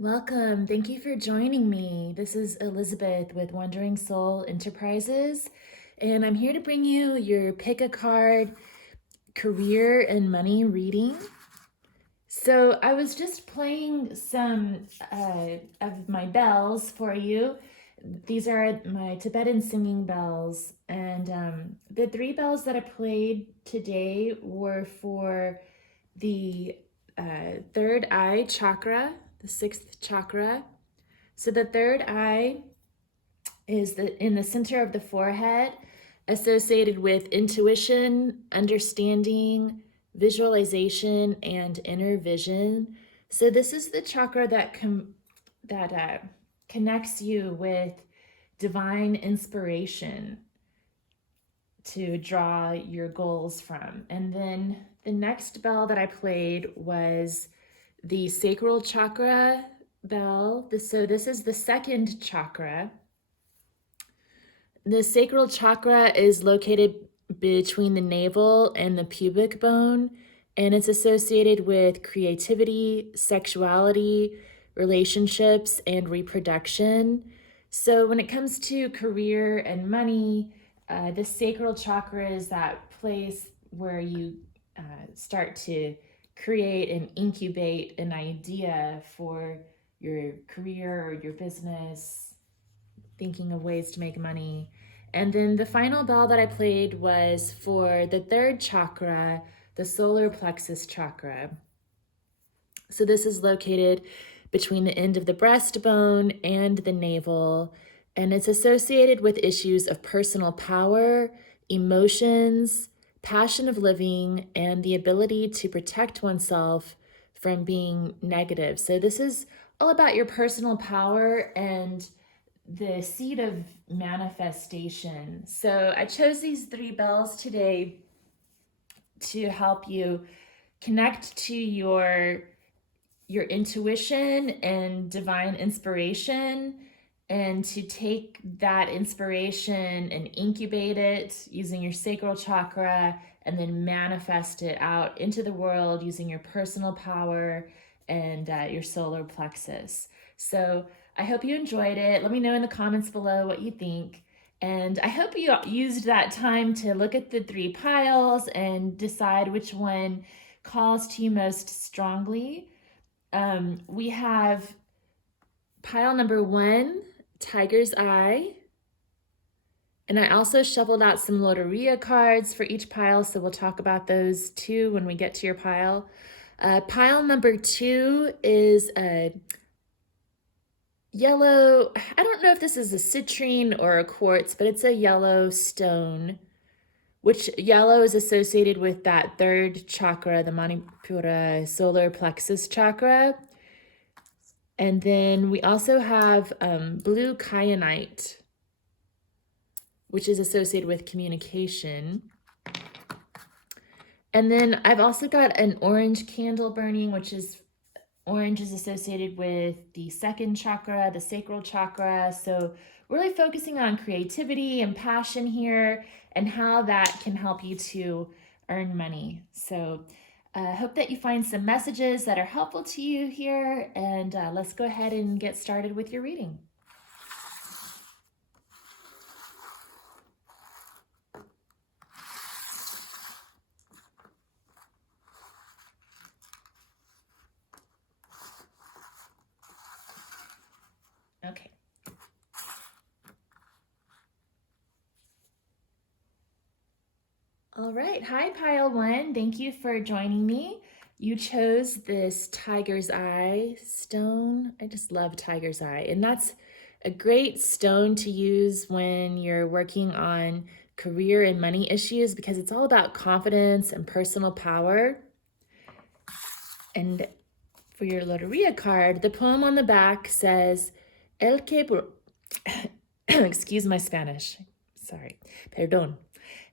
Welcome. Thank you for joining me. This is Elizabeth with Wandering Soul Enterprises, and I'm here to bring you your pick a card career and money reading. So I was just playing some of my bells for you. These are my Tibetan singing bells, and the three bells that I played today were for the third eye chakra, the sixth chakra. So the third eye is in the center of the forehead, associated with intuition, understanding, visualization, and inner vision. So this is the chakra that connects you with divine inspiration to draw your goals from. And then the next bell that I played was the sacral chakra bell. So this is the second chakra. The sacral chakra is located between the navel and the pubic bone, and it's associated with creativity, sexuality, relationships, and reproduction. So when it comes to career and money, the sacral chakra is that place where you start to create and incubate an idea for your career or your business, thinking of ways to make money. And then the final bell that I played was for the third chakra, the solar plexus chakra. So this is located between the end of the breastbone and the navel, and it's associated with issues of personal power, emotions, passion of living, and the ability to protect oneself from being negative. So this is all about your personal power and the seed of manifestation. So I chose these three bells today to help you connect to your intuition and divine inspiration, and to take that inspiration and incubate it using your sacral chakra, and then manifest it out into the world using your personal power and your solar plexus. So I hope you enjoyed it. Let me know in the comments below what you think. And I hope you used that time to look at the three piles and decide which one calls to you most strongly. We have pile number 1, Tiger's Eye. And I also shuffled out some Loteria cards for each pile, so we'll talk about those too when we get to your pile. Pile number 2 is a yellow, I don't know if this is a citrine or a quartz, but it's a yellow stone, which yellow is associated with that third chakra, the Manipura solar plexus chakra. And then we also have blue kyanite, which is associated with communication. And then I've also got an orange candle burning, which is orange is associated with the second chakra, the sacral chakra. So really focusing on creativity and passion here and how that can help you to earn money. So I hope that you find some messages that are helpful to you here, and let's go ahead and get started with your reading. Okay. All right. Hi, Pile 1. Thank you for joining me. You chose this Tiger's Eye stone. I just love Tiger's Eye. And that's a great stone to use when you're working on career and money issues, because it's all about confidence and personal power. And for your Loteria card, the poem on the back says, El que excuse my Spanish. Sorry. Perdón.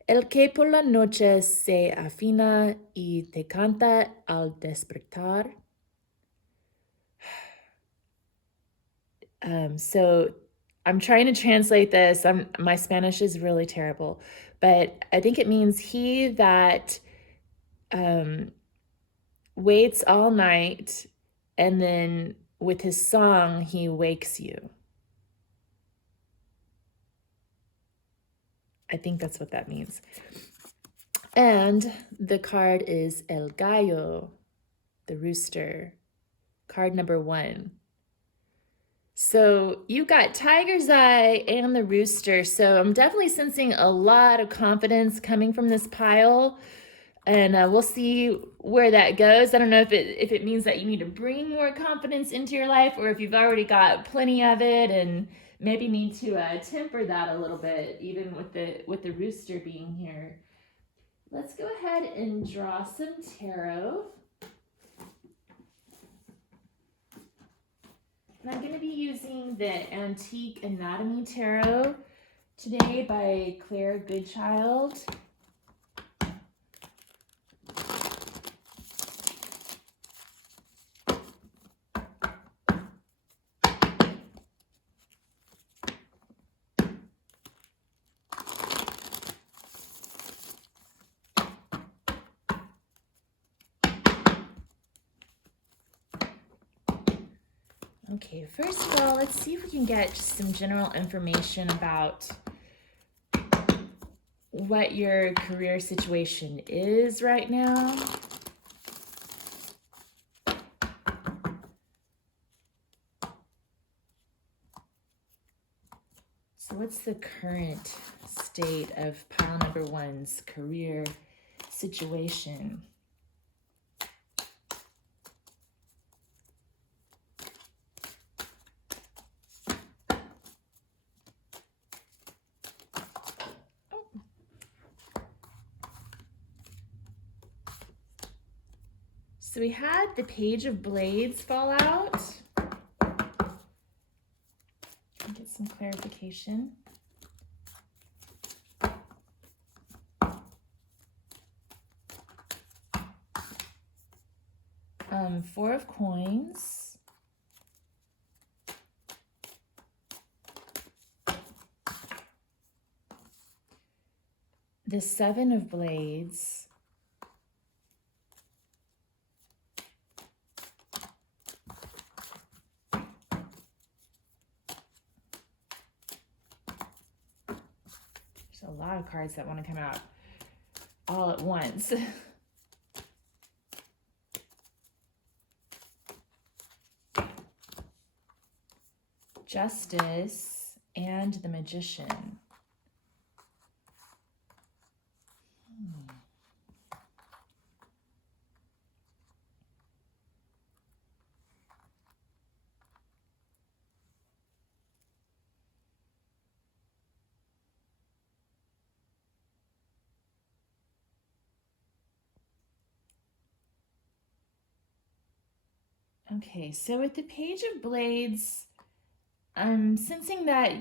El que por la noche se afina y te canta al despertar. So I'm trying to translate this. My Spanish is really terrible, but I think it means he that waits all night and then with his song, he wakes you. I think that's what that means. And the card is El Gallo, the rooster, card number 1. So you got Tiger's Eye and the rooster. So I'm definitely sensing a lot of confidence coming from this pile. And we'll see where that goes. I don't know if it means that you need to bring more confidence into your life, or if you've already got plenty of it and maybe need to temper that a little bit, even with the rooster being here. Let's go ahead and draw some tarot. And I'm going to be using the Antique Anatomy Tarot today by Claire Goodchild. Okay, first of all, let's see if we can get just some general information about what your career situation is right now. So what's the current state of pile number 1's career situation? So we had the Page of Blades fall out. Get some clarification. Four of Coins. The Seven of Blades. There's a lot of cards that want to come out all at once. Justice and the Magician. Okay, so with the Page of Blades, I'm sensing that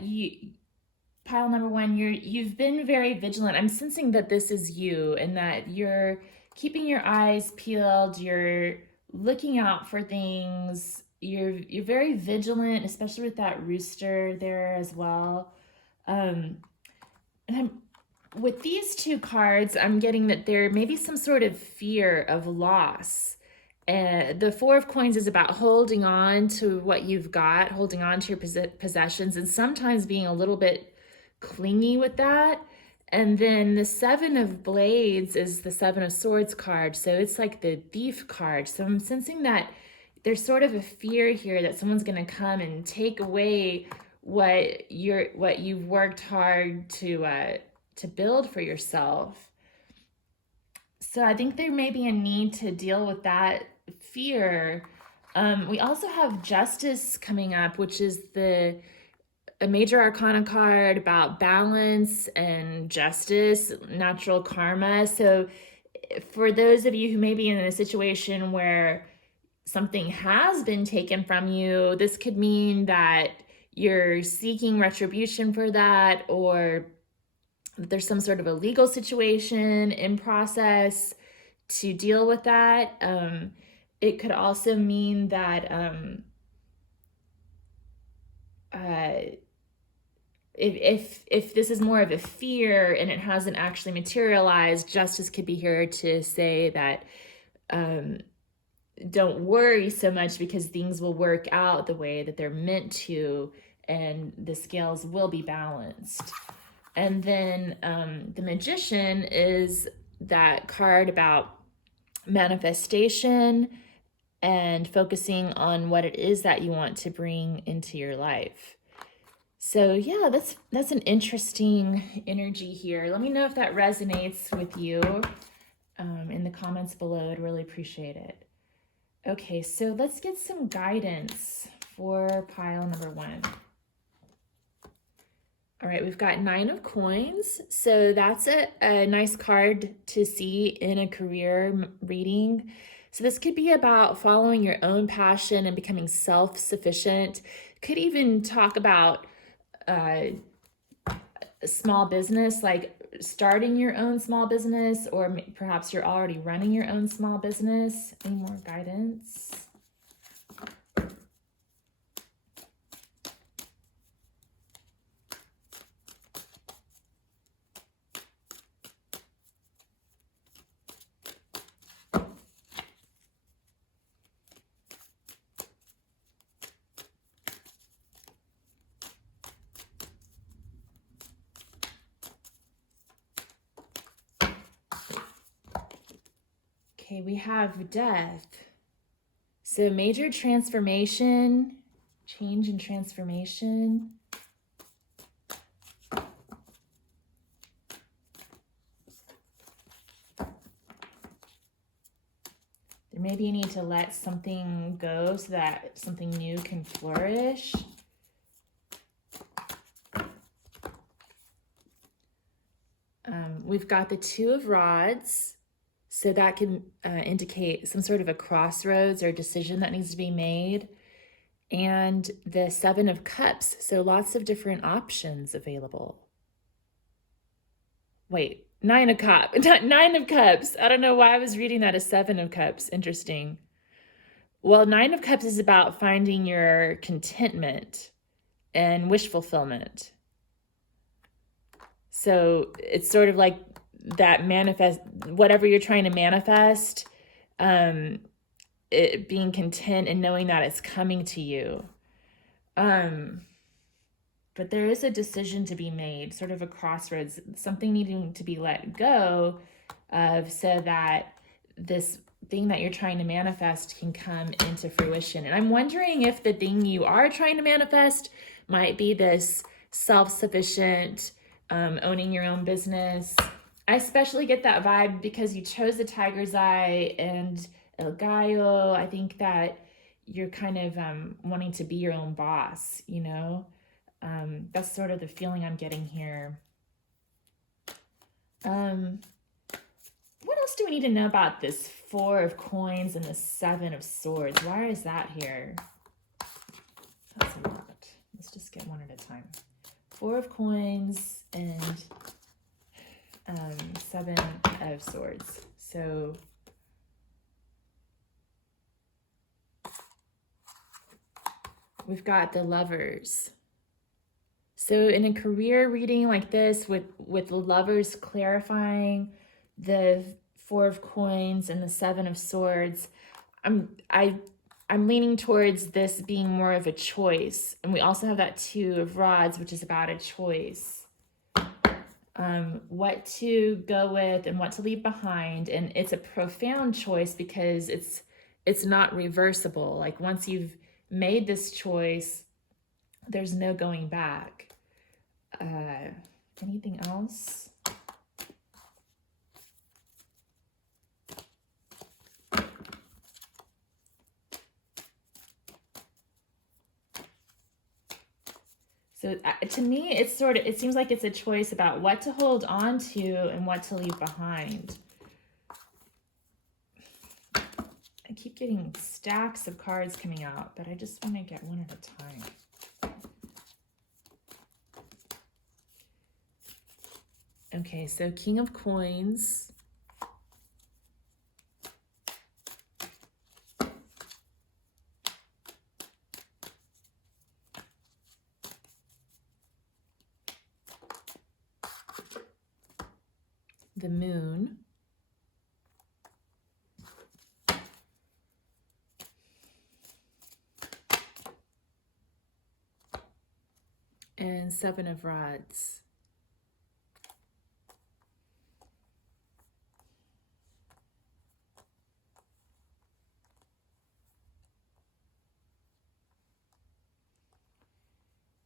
pile number 1, you've been very vigilant. I'm sensing that this is you and that you're keeping your eyes peeled, you're looking out for things, you're very vigilant, especially with that rooster there as well. And with these 2 cards, I'm getting that there may be some sort of fear of loss. The Four of Coins is about holding on to what you've got, holding on to your possessions, and sometimes being a little bit clingy with that. And then the Seven of Blades is the Seven of Swords card, so it's like the thief card. So I'm sensing that there's sort of a fear here that someone's going to come and take away what you've worked hard to build for yourself. So I think there may be a need to deal with that fear. We also have Justice coming up, which is a major arcana card about balance and justice, natural karma. So for those of you who may be in a situation where something has been taken from you, this could mean that you're seeking retribution for that, or there's some sort of a legal situation in process to deal with that. It could also mean that if this is more of a fear and it hasn't actually materialized, Justice could be here to say that don't worry so much because things will work out the way that they're meant to, and the scales will be balanced. And then the Magician is that card about manifestation and focusing on what it is that you want to bring into your life. So yeah, that's an interesting energy here. Let me know if that resonates with you in the comments below. I'd really appreciate it. Okay, so let's get some guidance for pile number 1. All right, we've got 9 of coins. So that's a nice card to see in a career reading. So this could be about following your own passion and becoming self-sufficient. Could even talk about a small business, like starting your own small business, or perhaps you're already running your own small business. Any more guidance? Okay, we have death. So major transformation, change and transformation. Maybe you need to let something go so that something new can flourish. We've got the 2 of Rods. So that can indicate some sort of a crossroads or decision that needs to be made. And the 7 of Cups. So lots of different options available. Wait, 9 of Cups. 9 of Cups. I don't know why I was reading that as 7 of Cups. Interesting. Well, 9 of Cups is about finding your contentment and wish fulfillment. So it's sort of like that manifest, whatever you're trying to manifest, it being content and knowing that it's coming to you. But there is a decision to be made, sort of a crossroads, something needing to be let go of so that this thing that you're trying to manifest can come into fruition. And I'm wondering if the thing you are trying to manifest might be this self-sufficient, owning your own business. I especially get that vibe because you chose the Tiger's Eye and El Gallo. I think that you're kind of wanting to be your own boss, you know? That's sort of the feeling I'm getting here. What else do we need to know about this 4 of coins and the 7 of swords? Why is that here? That's a lot. Let's just get one at a time. 4 of coins and 7 of swords. So we've got the Lovers. So in a career reading like this, with the Lovers clarifying the 4 of coins and the 7 of swords, I'm leaning towards this being more of a choice. And we also have that 2 of Rods, which is about a choice. What to go with and what to leave behind. And it's a profound choice because it's not reversible. Like once you've made this choice, there's no going back. Anything else? So to me, it seems like it's a choice about what to hold on to and what to leave behind. I keep getting stacks of cards coming out, but I just want to get one at a time. Okay, so King of Coins. The Moon. and Seven of Rods.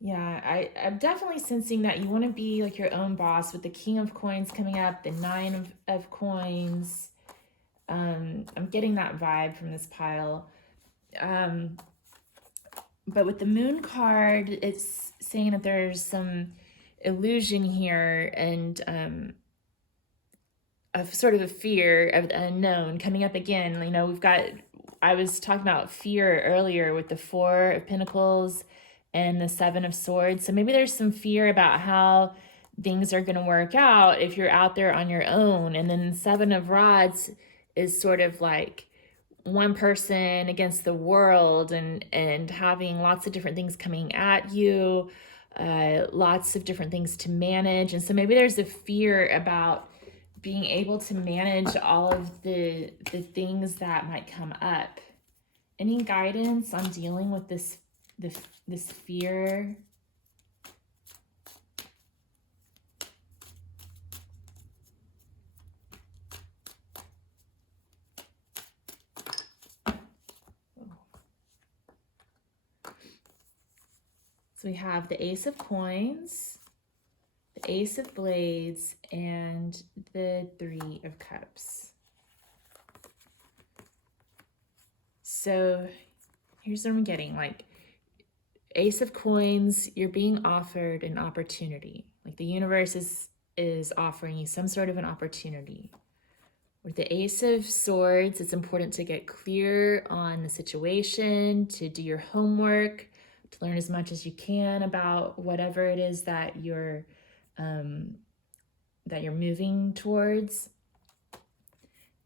Yeah, I'm definitely sensing that you want to be like your own boss with the King of Coins coming up, the Nine of Coins. I'm getting that vibe from this pile. But with the Moon card, it's saying that there's some illusion here and of sort of a fear of the unknown coming up again. You know, I was talking about fear earlier with the Four of Pentacles and the Seven of Swords. So maybe there's some fear about how things are going to work out if you're out there on your own. And then Seven of Rods is sort of like one person against the world and having lots of different things coming at you, lots of different things to manage. And so maybe there's a fear about being able to manage all of the things that might come up. Any guidance on dealing with this fear? So we have the Ace of Coins, the Ace of Blades, and the Three of Cups. So here's what I'm getting, like Ace of Coins, you're being offered an opportunity. Like the universe is offering you some sort of an opportunity. With the Ace of Swords, it's important to get clear on the situation, to do your homework, to learn as much as you can about whatever it is that you're moving towards.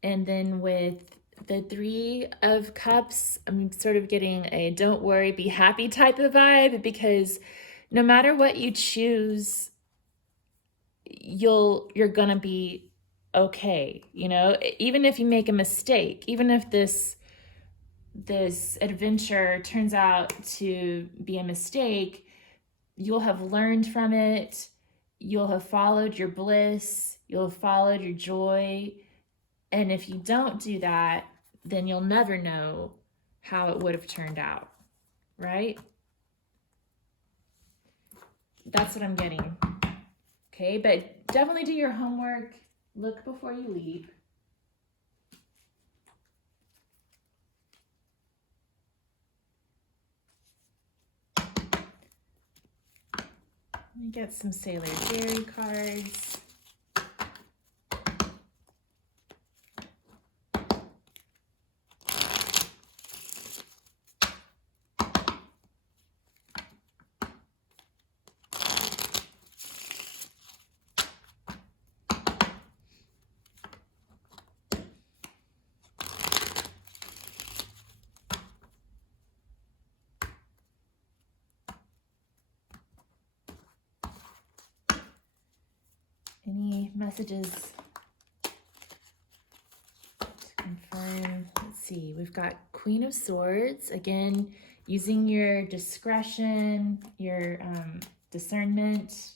And then with the Three of Cups, I'm sort of getting a don't worry, be happy type of vibe, because no matter what you choose, you're gonna be okay. You know, even if you make a mistake, even if this adventure turns out to be a mistake, you'll have learned from it, you'll have followed your bliss, you'll have followed your joy. And if you don't do that, then you'll never know how it would have turned out, right? That's what I'm getting. Okay, but definitely do your homework. Look before you leap. Let me get some Sailor Jerry cards. Any messages to confirm? Let's see. We've got Queen of Swords. Again, using your discretion, your discernment,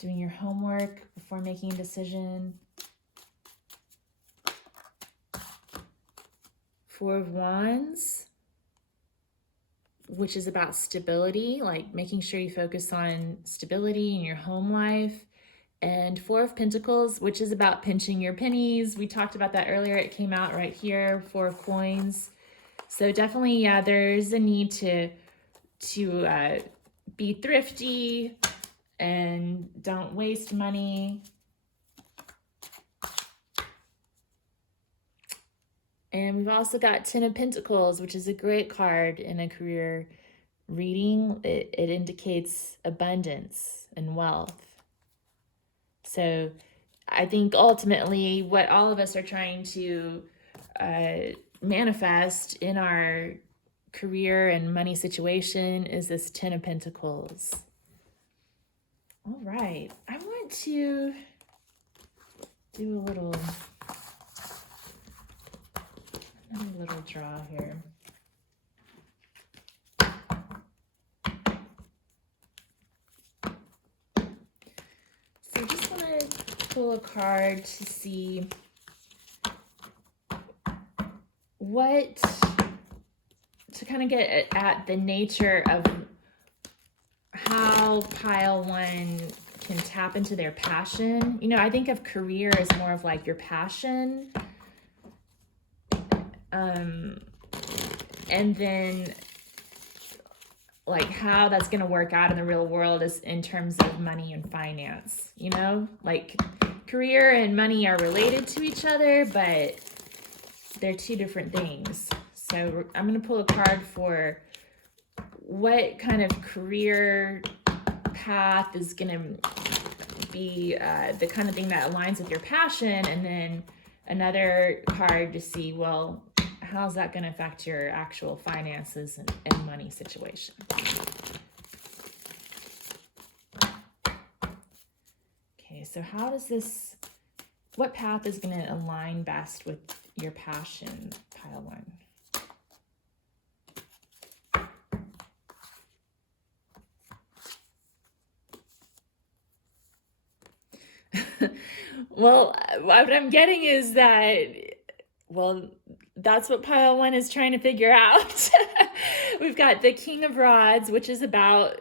doing your homework before making a decision. Four of Wands, which is about stability, like making sure you focus on stability in your home life. And Four of Pentacles, which is about pinching your pennies. We talked about that earlier. It came out right here, Four of Coins. So definitely, yeah, there's a need to be thrifty and don't waste money. And we've also got Ten of Pentacles, which is a great card in a career reading. It indicates abundance and wealth. So I think ultimately what all of us are trying to manifest in our career and money situation is this Ten of Pentacles. All right, I want to do another little draw here. a card to see what, to kind of get at the nature of how pile one can tap into their passion. You know, I think of career as more of like your passion. And then like how that's going to work out in the real world is in terms of money and finance, you know, like career and money are related to each other, but they're two different things. So I'm going to pull a card for what kind of career path is going to be the kind of thing that aligns with your passion, and then another card to see, well, how's that going to affect your actual finances and money situation. Okay, so how does this, what path is going to align best with your passion, pile one? Well, what I'm getting is that, well, that's what pile one is trying to figure out. We've got the King of Rods, which is about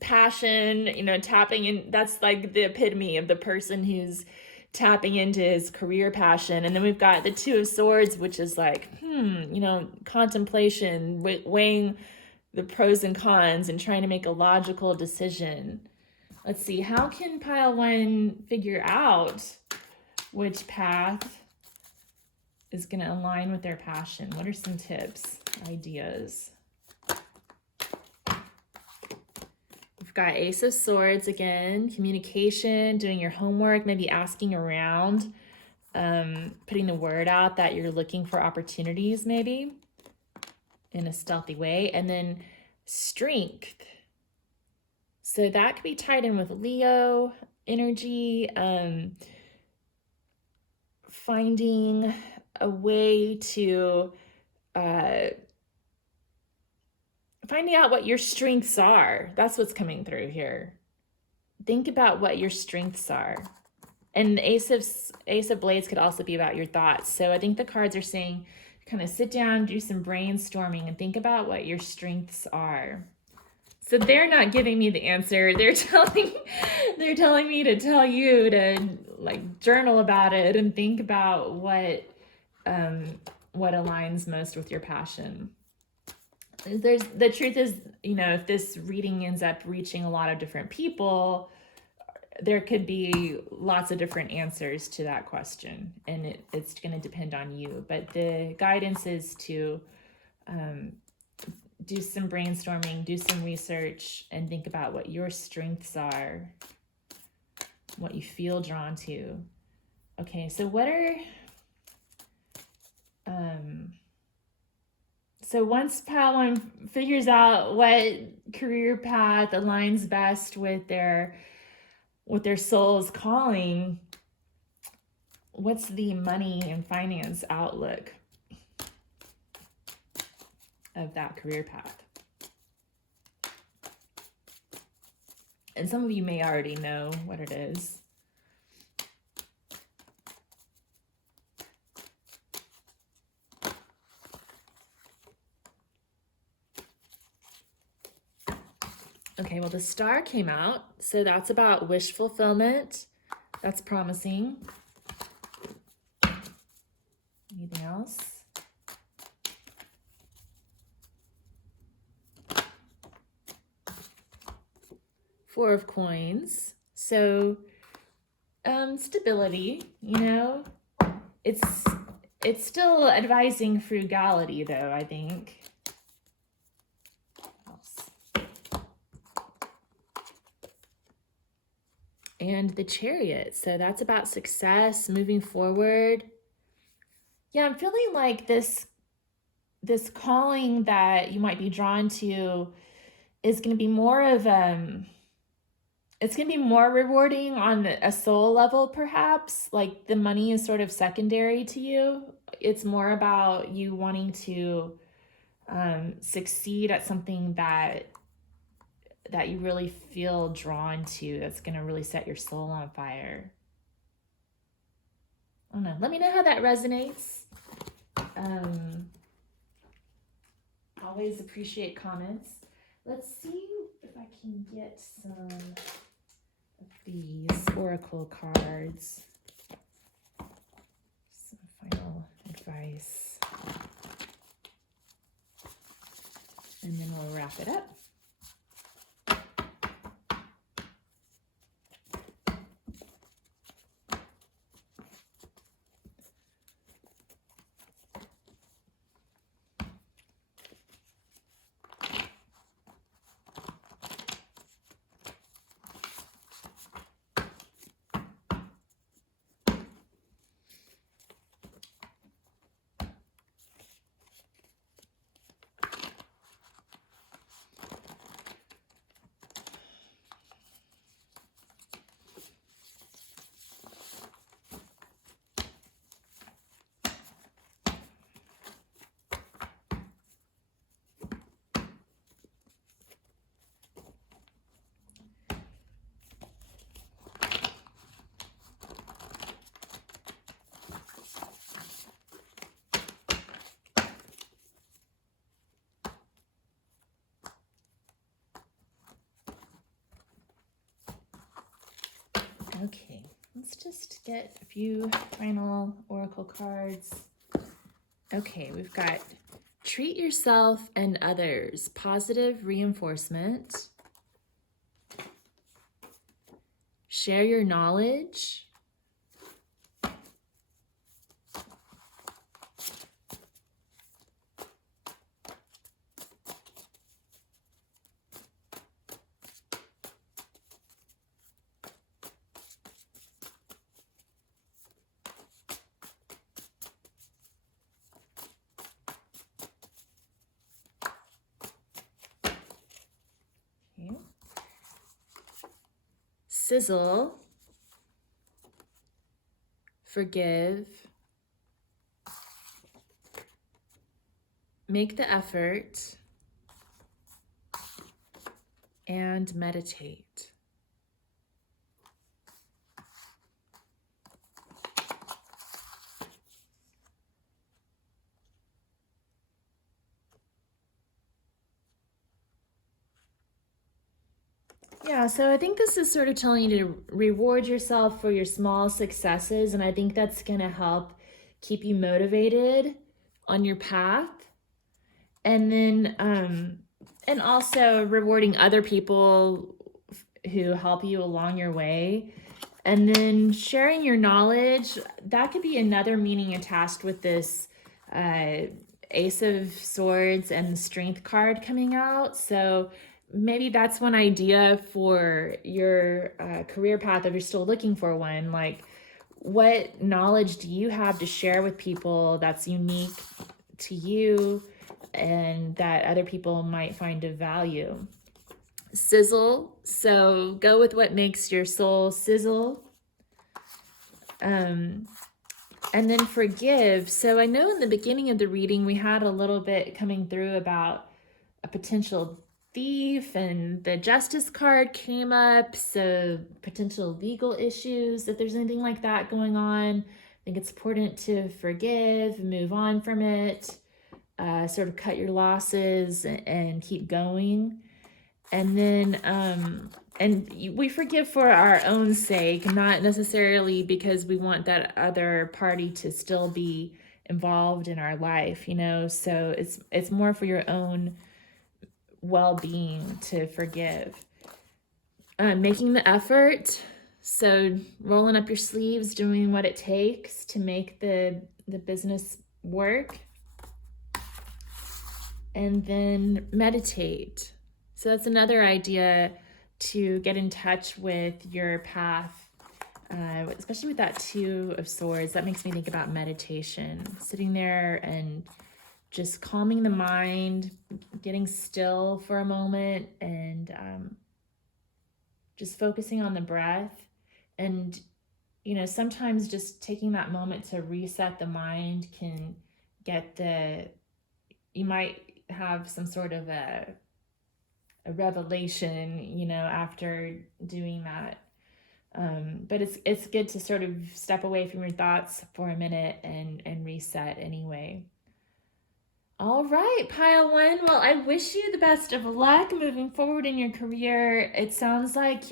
passion, you know, tapping in. That's like the epitome of the person who's tapping into his career passion. And then we've got the Two of Swords, which is like, you know, contemplation, weighing the pros and cons and trying to make a logical decision. Let's see, how can pile one figure out which path is going to align with their passion? What are some tips, ideas? We've got Ace of Swords again, communication, doing your homework, maybe asking around, putting the word out that you're looking for opportunities maybe in a stealthy way. And then strength. So that could be tied in with Leo energy, finding a way to, finding out what your strengths are. That's what's coming through here. Think about what your strengths are. And the Ace of Blades could also be about your thoughts. So I think the cards are saying, kind of sit down, do some brainstorming, and think about what your strengths are. So they're not giving me the answer. They're telling me to tell you to like journal about it and think about what aligns most with your passion. The truth is, you know, if this reading ends up reaching a lot of different people, there could be lots of different answers to that question, and it's going to depend on you. But the guidance is to do some brainstorming, do some research, and think about what your strengths are, what you feel drawn to. Okay, so what are, so once pile one figures out what career path aligns best with their soul's calling, what's the money and finance outlook of that career path? And some of you may already know what it is. Okay, well, the Star came out, so that's about wish fulfillment. That's promising. Anything else? Four of Coins. So stability, you know. It's still advising frugality though, I think. And the Chariot. So that's about success, moving forward. Yeah, I'm feeling like this calling that you might be drawn to is going to be more of it's going to be more rewarding on a soul level, perhaps. Like the money is sort of secondary to you. It's more about you wanting to succeed at something that you really feel drawn to, that's going to really set your soul on fire. I don't know. Let me know how that resonates. Always appreciate comments. Let's see if I can get some of these oracle cards. Some final advice. And then we'll wrap it up. Okay, let's just get a few final oracle cards. Okay, we've got treat yourself and others, positive reinforcement. Share your knowledge. Sizzle, forgive, make the effort, and meditate. Yeah, so I think this is sort of telling you to reward yourself for your small successes, and I think that's going to help keep you motivated on your path. And then, and also rewarding other people who help you along your way. And then sharing your knowledge, that could be another meaning attached with this Ace of Swords and the Strength card coming out. So maybe that's one idea for your career path if you're still looking for one. Like, what knowledge do you have to share with people that's unique to you and that other people might find of value? Sizzle, so go with what makes your soul sizzle. And then forgive. So I know in the beginning of the reading we had a little bit coming through about a potential thief, and the justice card came up, so potential legal issues. If there's anything like that going on, I think it's important to forgive, move on from it, sort of cut your losses and keep going. And then and we forgive for our own sake, not necessarily because we want that other party to still be involved in our life, you know. So it's more for your own well-being to forgive. Making the effort, so rolling up your sleeves, doing what it takes to make the business work. And then meditate. So that's another idea to get in touch with your path, especially with that Two of Swords. That makes me think about meditation, sitting there and just calming the mind, getting still for a moment, and just focusing on the breath. And, you know, sometimes just taking that moment to reset the mind can get you might have some sort of a revelation, you know, after doing that. But it's good to sort of step away from your thoughts for a minute and reset anyway. All right, pile one. Well, I wish you the best of luck moving forward in your career. It sounds like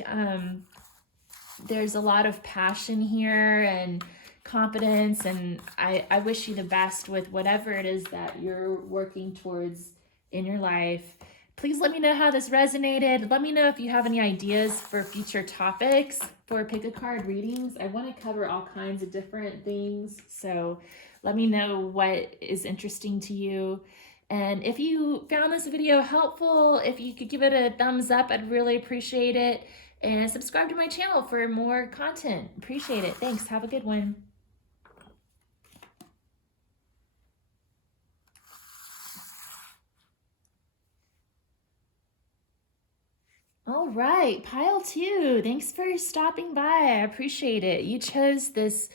there's a lot of passion here and confidence, and I wish you the best with whatever it is that you're working towards in your life. Please let me know how this resonated. Let me know if you have any ideas for future topics for pick a card readings. I want to cover all kinds of different things, so let me know what is interesting to you. And if you found this video helpful, if you could give it a thumbs up, I'd really appreciate it. And subscribe to my channel for more content. Appreciate it. Thanks. Have a good one. All right, pile two. Thanks for stopping by. I appreciate it. You chose this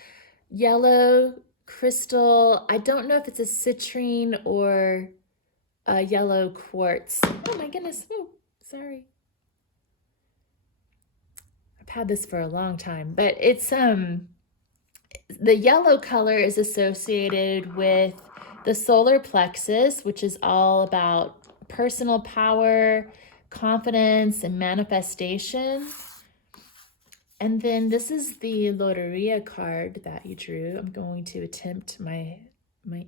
yellow crystal. I don't know if it's a citrine or a yellow quartz. Oh my goodness. Oh, sorry. I've had this for a long time, but it's the yellow color is associated with the solar plexus, which is all about personal power, confidence, and manifestation. And then this is the Loteria card that you drew. I'm going to attempt my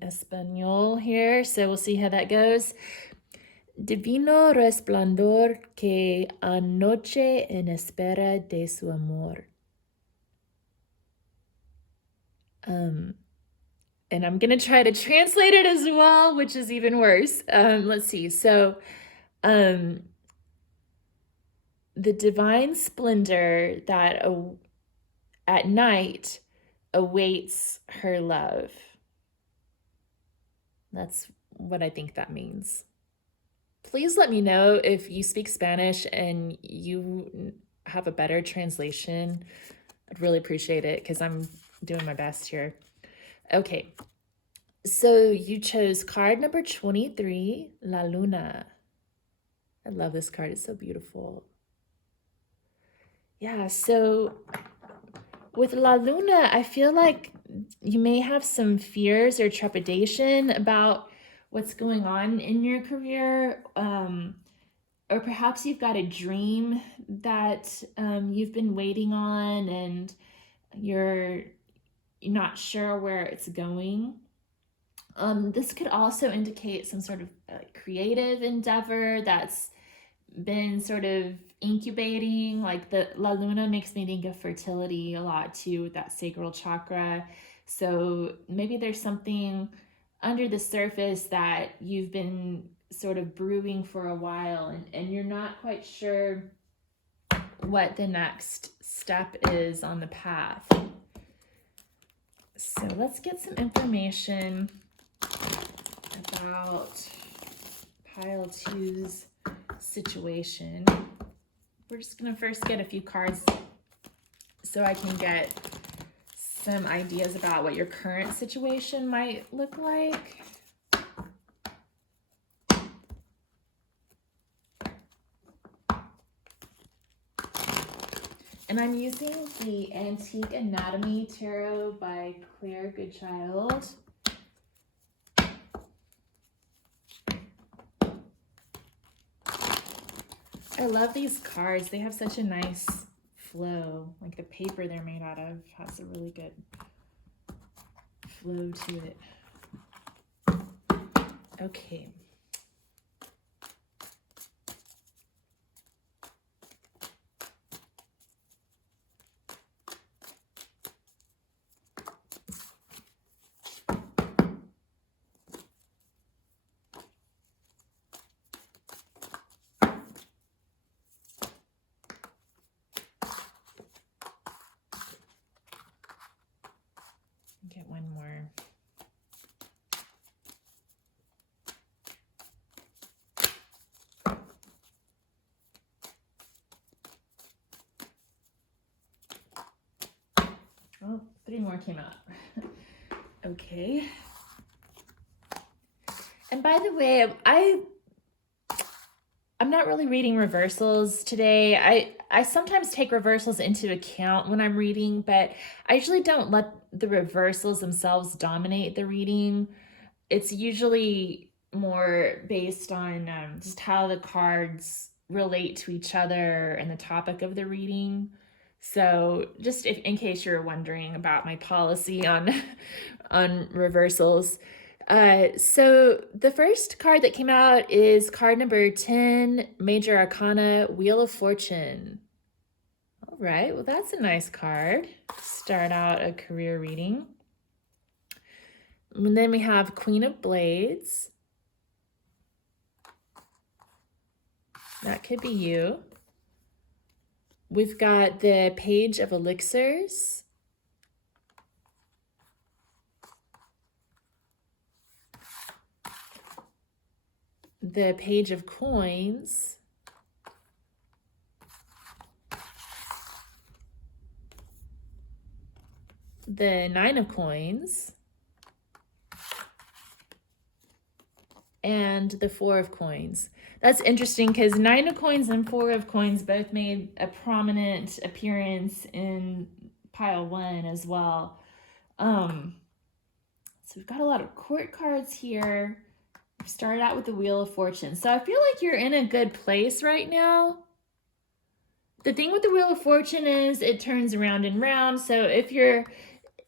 Espanol here, so we'll see how that goes. Divino resplandor que anoche en espera de su amor. And I'm going to try to translate it as well, which is even worse. Let's see. So, the divine splendor that at night awaits her love. That's what I think that means. Please let me know if you speak Spanish and you have a better translation. I'd really appreciate it because I'm doing my best here. Okay, so you chose card number 23, La Luna. I love this card. It's so beautiful. Yeah, so with La Luna, I feel like you may have some fears or trepidation about what's going on in your career, or perhaps you've got a dream that you've been waiting on and you're not sure where it's going. This could also indicate some sort of creative endeavor that's been sort of incubating. Like the La Luna makes me think of fertility a lot too, with that sacral chakra. So maybe there's something under the surface that you've been sort of brewing for a while, and you're not quite sure what the next step is on the path. So let's get some information about pile two's situation. We're just gonna first get a few cards so I can get some ideas about what your current situation might look like. And I'm using the Antique Anatomy Tarot by Claire Goodchild. I love these cards. They have such a nice flow. Like the paper they're made out of has a really good flow to it. Okay. Get one more. Oh, three more came out. Okay. And by the way, I'm not really reading reversals today. I sometimes take reversals into account when I'm reading, but I usually don't let the reversals themselves dominate the reading. It's usually more based on just how the cards relate to each other and the topic of the reading. So, just if, in case you're wondering about my policy on on reversals, so the first card that came out is card number 10, Major Arcana, Wheel of Fortune. All right, well, that's a nice card. Start out a career reading. And then we have Queen of Blades. That could be you. We've got the Page of Elixirs. The Page of Coins. The Nine of Coins. And the Four of Coins. That's interesting because Nine of Coins and Four of Coins both made a prominent appearance in pile 1 as well. So we've got a lot of court cards here. We've started out with the Wheel of Fortune. So I feel like you're in a good place right now. The thing with the Wheel of Fortune is it turns around and round. So if you're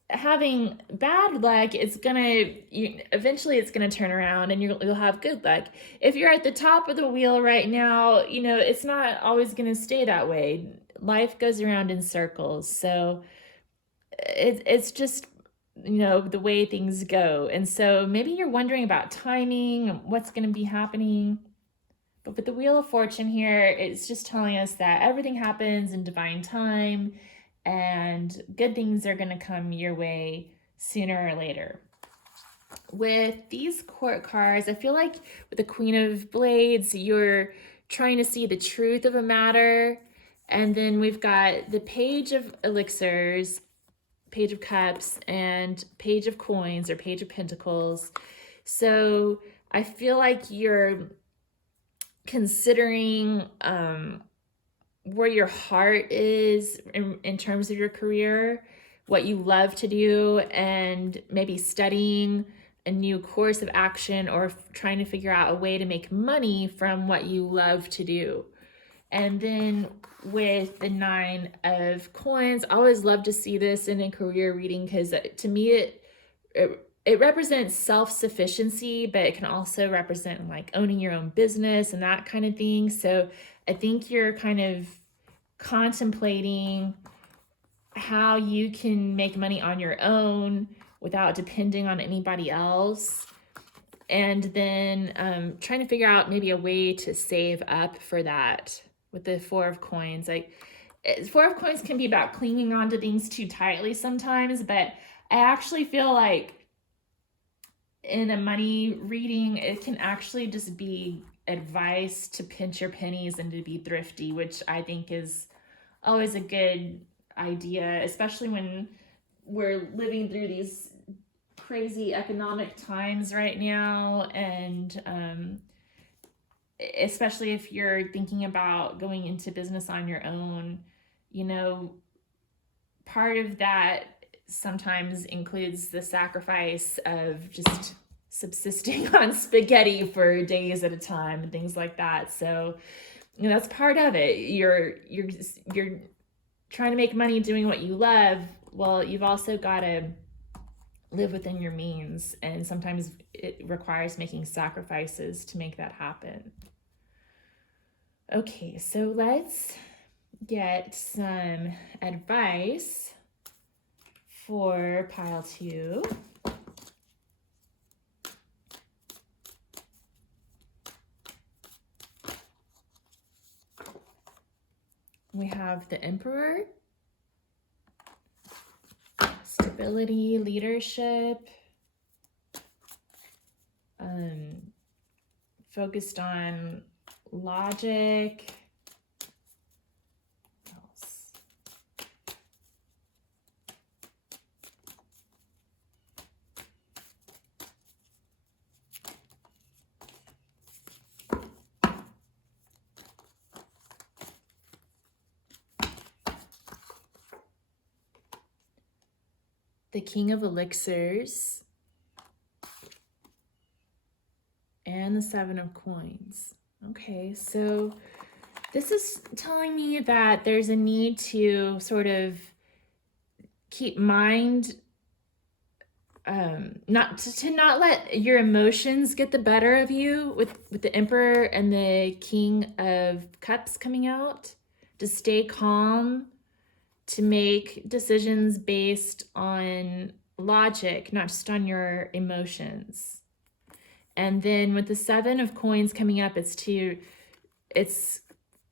having bad luck, eventually it's gonna turn around and you'll have good luck. If you're at the top of the wheel right now, it's not always gonna stay that way. Life goes around in circles, so it's just the way things go. And so maybe you're wondering about timing, what's gonna be happening. But with the Wheel of Fortune here, it's just telling us that everything happens in divine time and good things are going to come your way sooner or later. With these court cards, I feel like with the Queen of Blades, you're trying to see the truth of a matter. And then we've got the Page of Elixirs, Page of Cups, and Page of Coins or Page of Pentacles. So I feel like you're considering where your heart is in terms of your career, what you love to do, and maybe studying a new course of action or trying to figure out a way to make money from what you love to do. And then with the Nine of Coins, I always love to see this in a career reading because to me it represents self-sufficiency, but it can also represent like owning your own business and that kind of thing. So I think you're kind of contemplating how you can make money on your own without depending on anybody else. And then trying to figure out maybe a way to save up for that with the Four of Coins. Like, Four of Coins can be about clinging on to things too tightly sometimes, but I actually feel like in a money reading, it can actually just be advice to pinch your pennies and to be thrifty, which I think is always a good idea, especially when we're living through these crazy economic times right now. And especially if you're thinking about going into business on your own, part of that sometimes includes the sacrifice of just subsisting on spaghetti for days at a time and things like that. So, that's part of it. You're trying to make money doing what you love. Well, you've also got to live within your means, and sometimes it requires making sacrifices to make that happen. Okay, so let's get some advice for pile 2. We have the Emperor, stability, leadership, focused on logic. What else? the King of Elixirs, and the Seven of Coins. Okay, so this is telling me that there's a need to sort of keep mind, not let your emotions get the better of you with the Emperor and the King of Cups coming out, to stay calm, to make decisions based on logic, not just on your emotions. And then with the Seven of Coins coming up, it's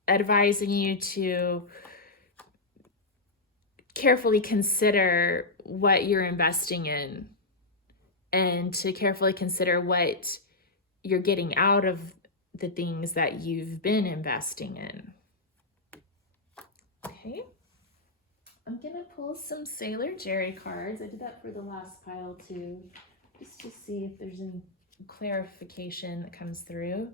advising you to carefully consider what you're investing in and to carefully consider what you're getting out of the things that you've been investing in. Okay. I'm gonna pull some Sailor Jerry cards. I did that for the last pile too, just to see if there's any clarification that comes through.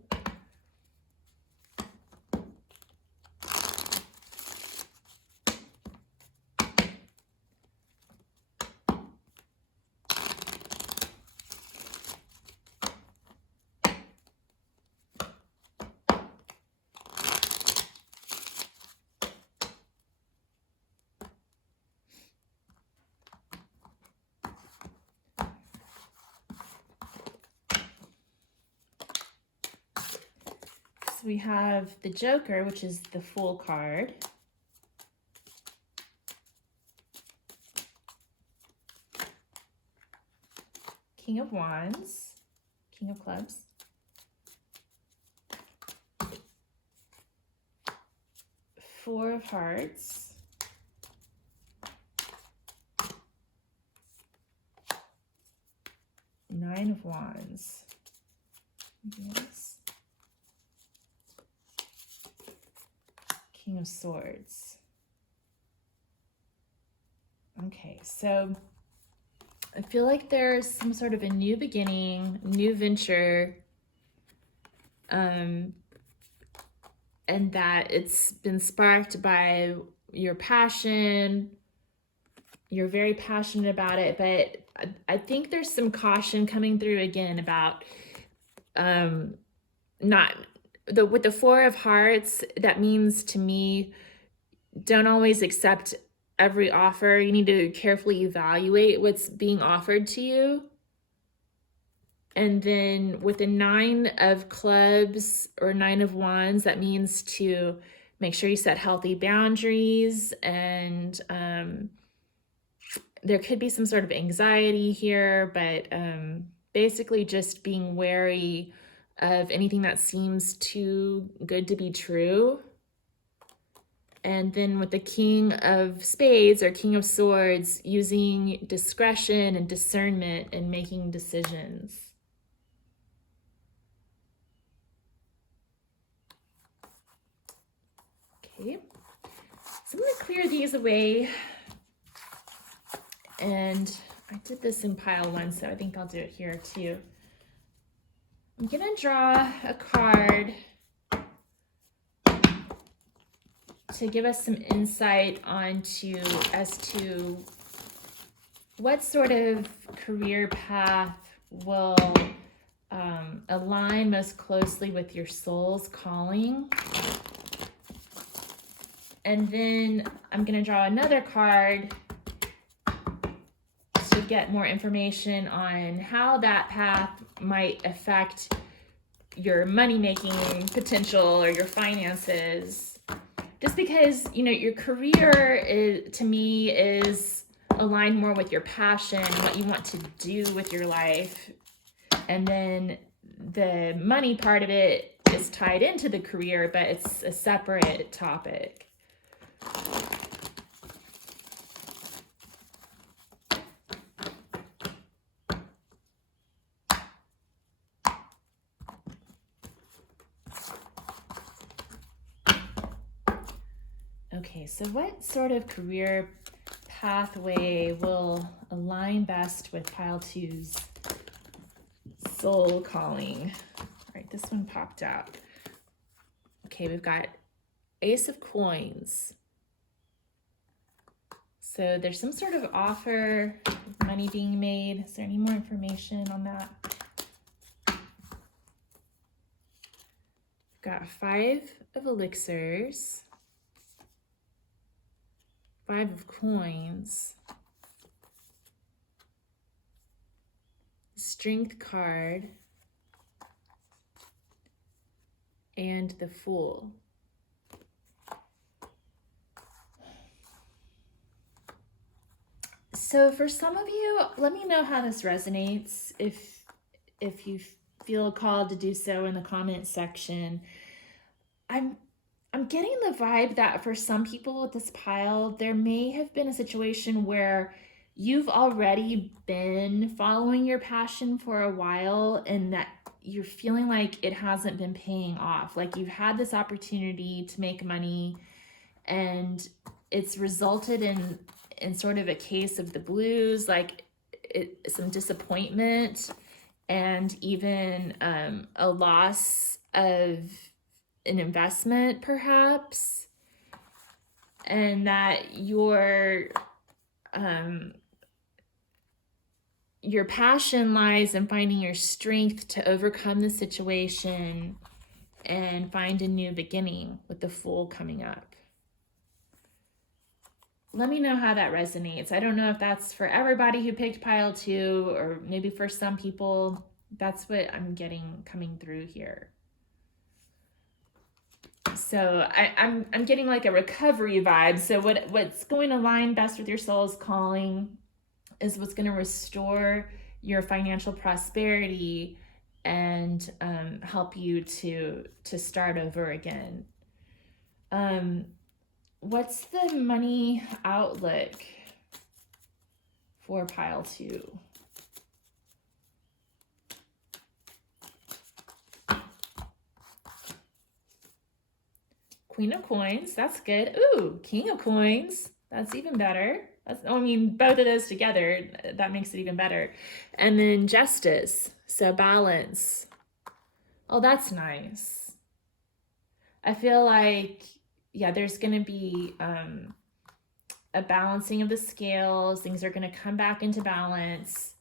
We have the Joker, which is the Fool card. King of Wands, King of Clubs. Four of Hearts. Nine of Wands. Yes. King of Swords. Okay, so I feel like there's some sort of a new beginning, new venture, and that it's been sparked by your passion. You're very passionate about it, but I think there's some caution coming through again about with the Four of Hearts. That means to me, don't always accept every offer. You need to carefully evaluate what's being offered to you. And then with the Nine of Clubs or Nine of Wands, that means to make sure you set healthy boundaries, and there could be some sort of anxiety here, but basically just being wary of anything that seems too good to be true. And then with the King of Spades or King of Swords, using discretion and discernment in making decisions. Okay, so I'm going to clear these away. And I did this in pile one, so I think I'll do it here too. I'm going to draw a card to give us some insight as to what sort of career path will align most closely with your soul's calling. And then I'm going to draw another card to get more information on how that path might affect your money-making potential or your finances. Just because, your career to me is aligned more with your passion, what you want to do with your life. And then the money part of it is tied into the career, but it's a separate topic. Okay, so what sort of career pathway will align best with pile two's soul calling? All right, this one popped out. Okay, we've got Ace of Coins, So there's some sort of offer, money being made. Is there any more information on that? Got 5 of elixirs, 5 of coins, strength card, and the Fool. So for some of you, let me know how this resonates if you feel called to do so in the comment section. I'm getting the vibe that for some people with this pile, there may have been a situation where you've already been following your passion for a while and that you're feeling like it hasn't been paying off. Like you've had this opportunity to make money and it's resulted in sort of a case of the blues, like some disappointment and even a loss of an investment perhaps, and that your passion lies in finding your strength to overcome the situation and find a new beginning with the Fool coming up. Let me know how that resonates. I don't know if that's for everybody who picked pile 2 or maybe for some people. That's what I'm getting coming through here. So I'm getting like a recovery vibe. So what's going to align best with your soul's calling is what's going to restore your financial prosperity and help you to start over again. What's the money outlook for pile 2? Queen of coins, that's good. Ooh, King of coins, that's even better. I mean, both of those together, that makes it even better. And then justice, so balance. Oh, that's nice. I feel like, yeah, there's going to be a balancing of the scales. Things are going to come back into balance,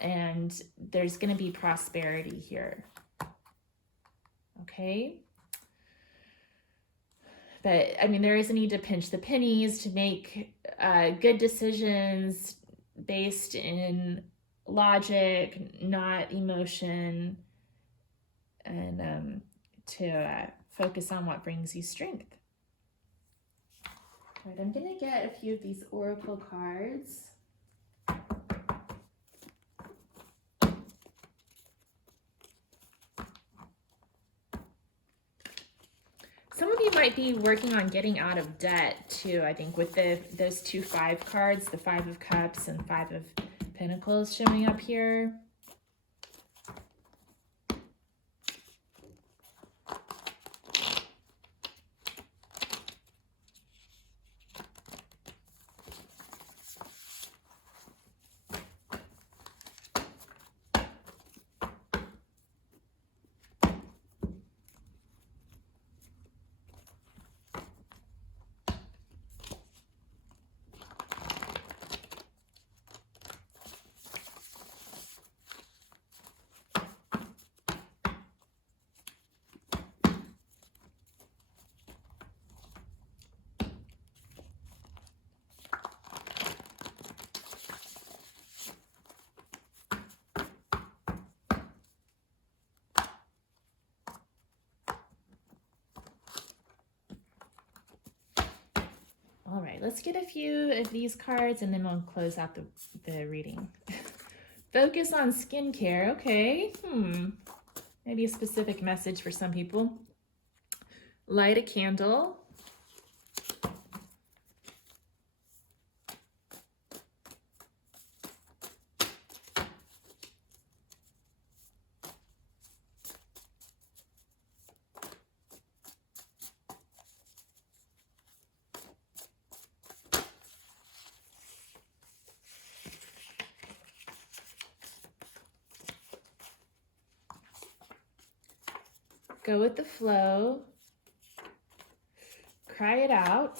and there's going to be prosperity here. Okay? But, I mean, there is a need to pinch the pennies, to make good decisions based in logic, not emotion, and to focus on what brings you strength. All right, I'm going to get a few of these oracle cards. Some of you might be working on getting out of debt too, I think, with those 2 5 cards, the 5 of Cups and 5 of Pentacles showing up here. All right, let's get a few of these cards and then we'll close out the reading. Focus on skincare, okay. Maybe a specific message for some people. Light a candle. Go with the flow. Cry it out.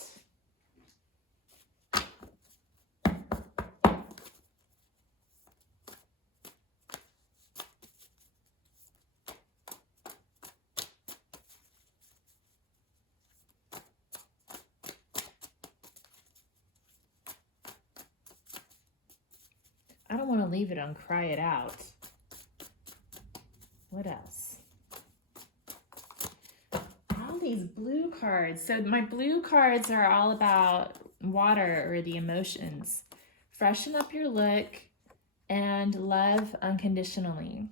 to leave it on Cry It Out. What else? All these blue cards. So my blue cards are all about water or the emotions. Freshen up your look and love unconditionally.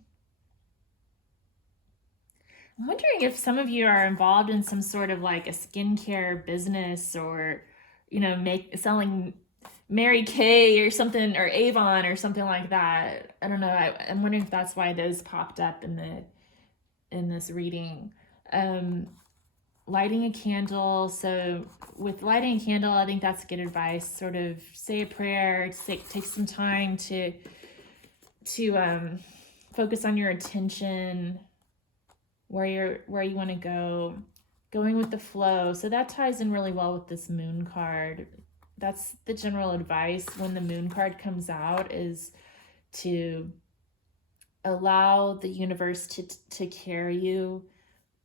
I'm wondering if some of you are involved in some sort of like a skincare business, or, you know, selling Mary Kay or something, or Avon or something like that. I don't know. I'm wondering if that's why those popped up in this reading. Lighting a candle. So with lighting a candle, I think that's good advice. Sort of say a prayer, take some time to focus on your attention, where you want to go, going with the flow. So that ties in really well with this moon card. That's the general advice when the moon card comes out, is to allow the universe to carry you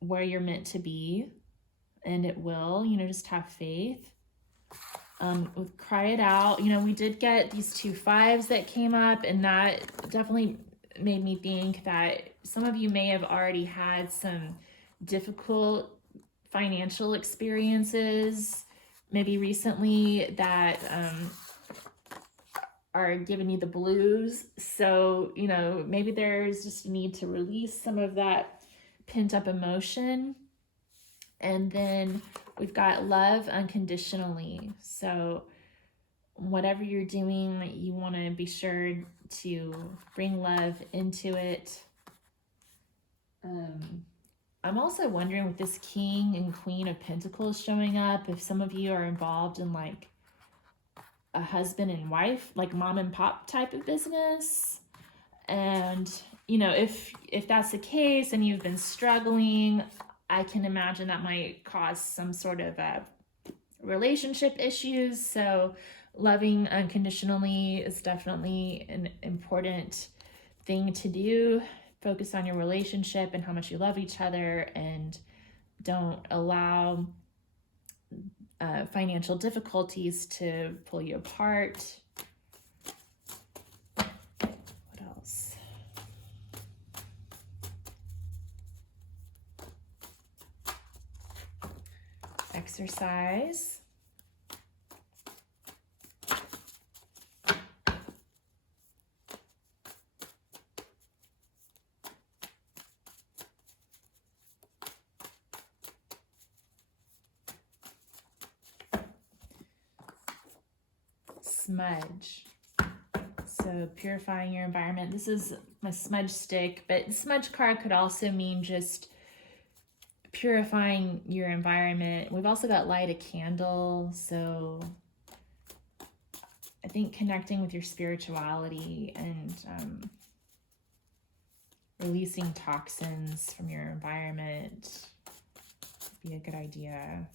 where you're meant to be, and it will, you know, just have faith. With Cry It Out, you know, we did get these 2 5s that came up, and that definitely made me think that some of you may have already had some difficult financial experiences, maybe recently, that are giving you the blues. So, you know, maybe there's just a need to release some of that pent up emotion. And then we've got love unconditionally. So whatever you're doing, you want to be sure to bring love into it. I'm also wondering, with this King and Queen of Pentacles showing up, if some of you are involved in like a husband and wife, like mom and pop type of business. And, you know, if that's the case and you've been struggling, I can imagine that might cause some sort of relationship issues. So loving unconditionally is definitely an important thing to do. Focus on your relationship and how much you love each other, and don't allow financial difficulties to pull you apart. What else? Exercise. Smudge. So purifying your environment. This is my smudge stick, but the smudge card could also mean just purifying your environment. We've also got light a candle. So I think connecting with your spirituality and releasing toxins from your environment would be a good idea.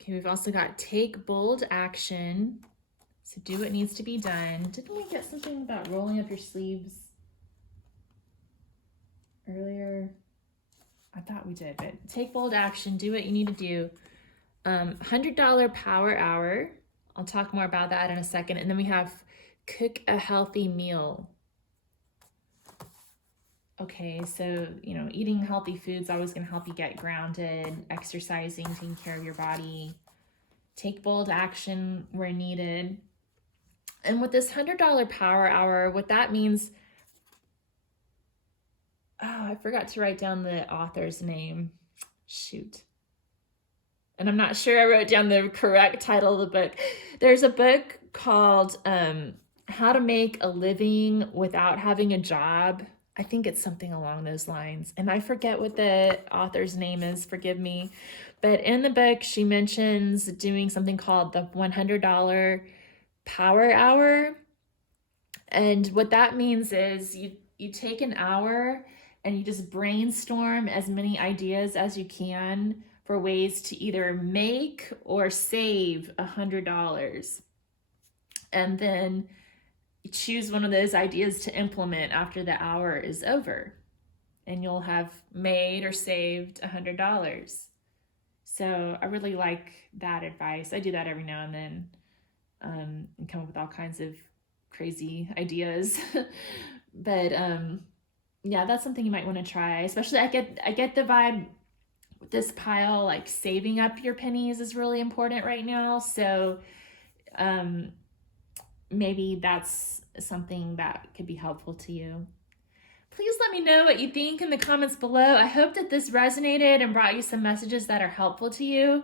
Okay, we've also got take bold action. So do what needs to be done. Didn't we get something about rolling up your sleeves earlier? I thought we did, but take bold action, do what you need to do. $100 power hour. I'll talk more about that in a second. And then we have cook a healthy meal. Okay, so, you know, eating healthy food is always going to help you get grounded, exercising, taking care of your body. Take bold action where needed. And with this $100 power hour, what that means, I forgot to write down the author's name. Shoot. And I'm not sure I wrote down the correct title of the book. There's a book called How to Make a Living Without Having a Job. I think it's something along those lines. And I forget what the author's name is, forgive me. But in the book, she mentions doing something called the $100 power hour. And what that means is you take an hour and you just brainstorm as many ideas as you can for ways to either make or save $100. And then choose one of those ideas to implement after the hour is over, and you'll have made or saved $100. So I really like that advice. I do that every now and then, and come up with all kinds of crazy ideas. But yeah, that's something you might want to try. Especially I get the vibe with this pile, like saving up your pennies is really important right now. So um, maybe that's something that could be helpful to you. Please let me know what you think in the comments below. I hope that this resonated and brought you some messages that are helpful to you.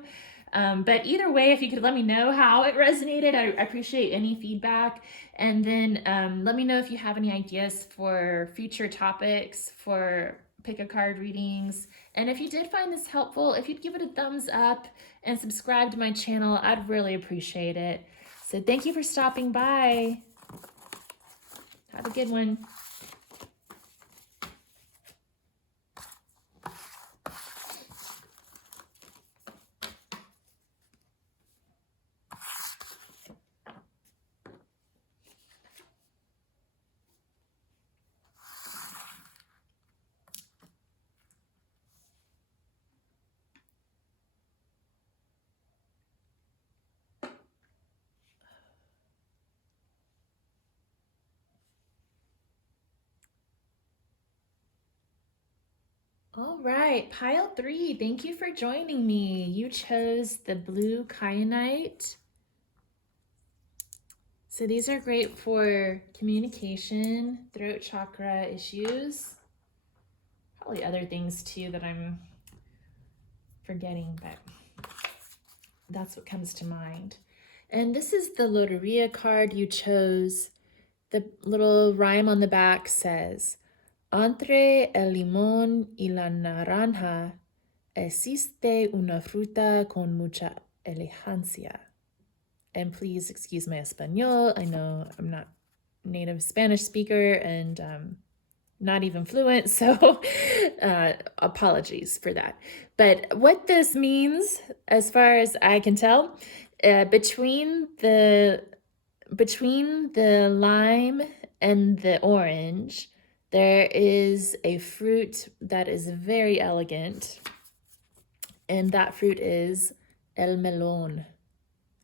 But either way, if you could let me know how it resonated, I appreciate any feedback. And then let me know if you have any ideas for future topics for pick a card readings. And if you did find this helpful, if you'd give it a thumbs up and subscribe to my channel, I'd really appreciate it. So thank you for stopping by. Have a good one. All right, pile 3, thank you for joining me. You chose the blue kyanite. So these are great for communication, throat chakra issues, probably other things too that I'm forgetting, but that's what comes to mind. And this is the Loteria card you chose. The little rhyme on the back says, Entre el limón y la naranja existe una fruta con mucha elegancia. And please excuse my Espanol. I know I'm not native Spanish speaker and not even fluent, so apologies for that. But what this means, as far as I can tell, between the lime and the orange, there is a fruit that is very elegant, and that fruit is el melón,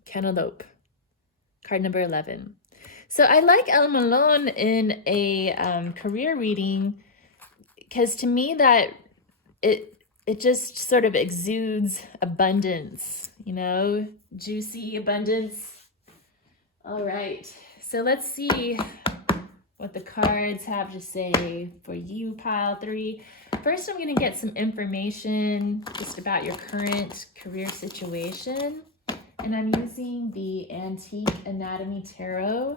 cantaloupe, card number 11. So I like el melón in a career reading because to me that it just sort of exudes abundance, you know, juicy abundance. All right, so let's see what the cards have to say for you, pile 3. First, I'm going to get some information just about your current career situation. And I'm using the Antique Anatomy Tarot.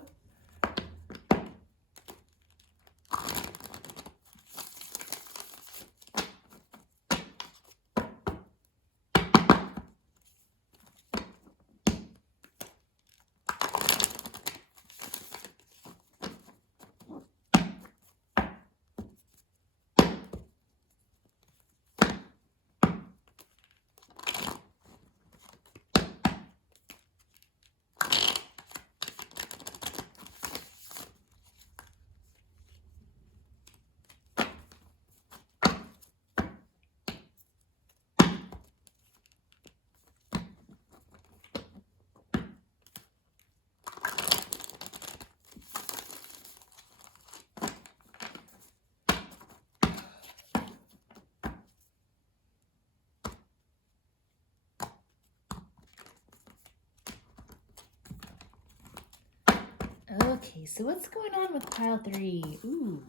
Okay, so what's going on with pile 3? Ooh,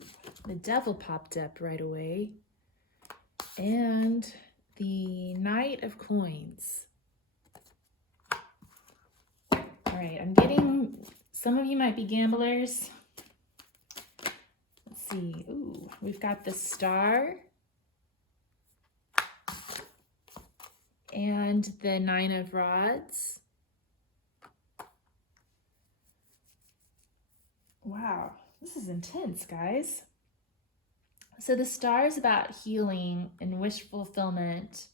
the devil popped up right away. And the Knight of Coins. All right, I'm getting, some of you might be gamblers. Let's see. Ooh, we've got the Star and the 9 of Rods. Wow, this is intense, guys. So the Star is about healing and wish fulfillment,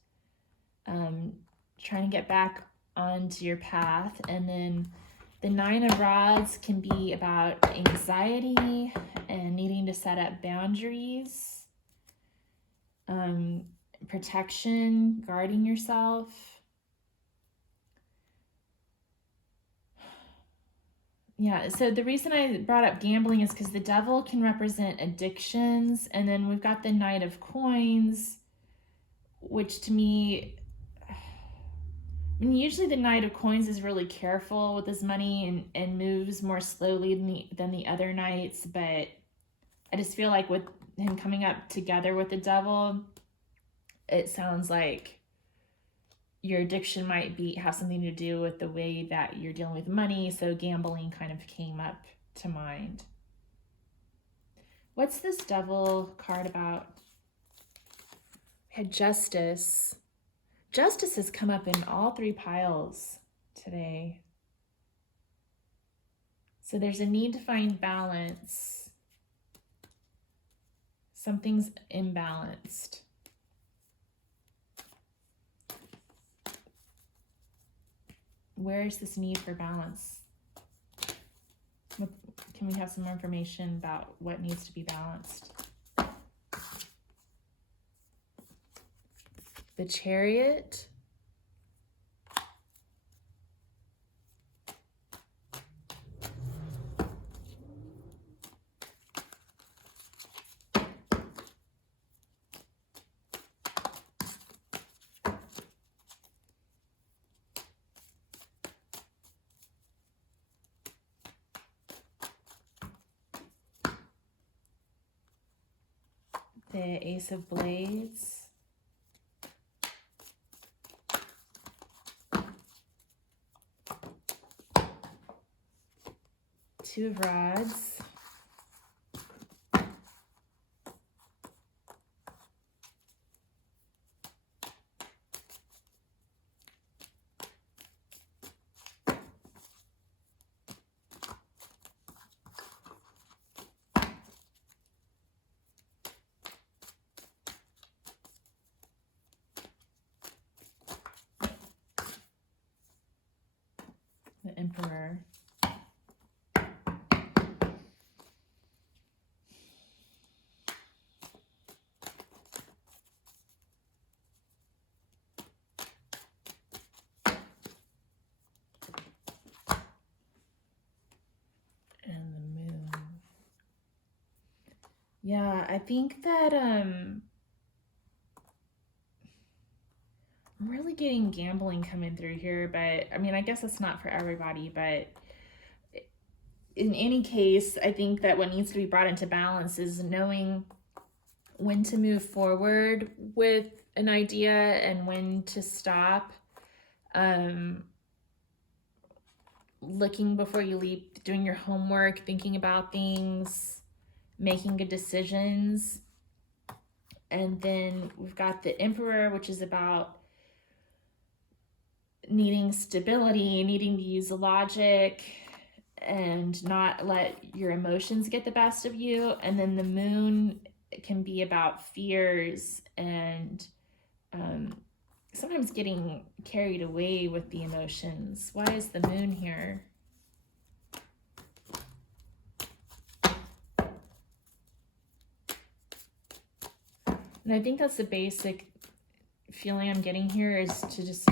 trying to get back onto your path. And then the 9 of Rods can be about anxiety and needing to set up boundaries. protection, guarding yourself. Yeah, so the reason I brought up gambling is because the devil can represent addictions. And then we've got the Knight of Coins, which to me, I mean, usually the Knight of Coins is really careful with his money and moves more slowly than the other knights. But I just feel like with him coming up together with the devil, it sounds like your addiction might have something to do with the way that you're dealing with money. So gambling kind of came up to mind. What's this devil card about? We had Justice. Justice has come up in all three piles today. So there's a need to find balance. Something's imbalanced. Where is this need for balance? Can we have some more information about what needs to be balanced? The Chariot. The Ace of Blades. Two of Rods. The Emperor. And the Moon. Yeah, I think that I'm really getting gambling coming through here, but I mean, I guess it's not for everybody, but in any case, I think that what needs to be brought into balance is knowing when to move forward with an idea and when to stop. Looking before you leap, doing your homework, thinking about things, making good decisions. And then we've got the Emperor, which is about needing stability, needing to use logic and not let your emotions get the best of you. And then the Moon can be about fears and sometimes getting carried away with the emotions. Why is the Moon here? And I think that's the basic feeling I'm getting here, is to just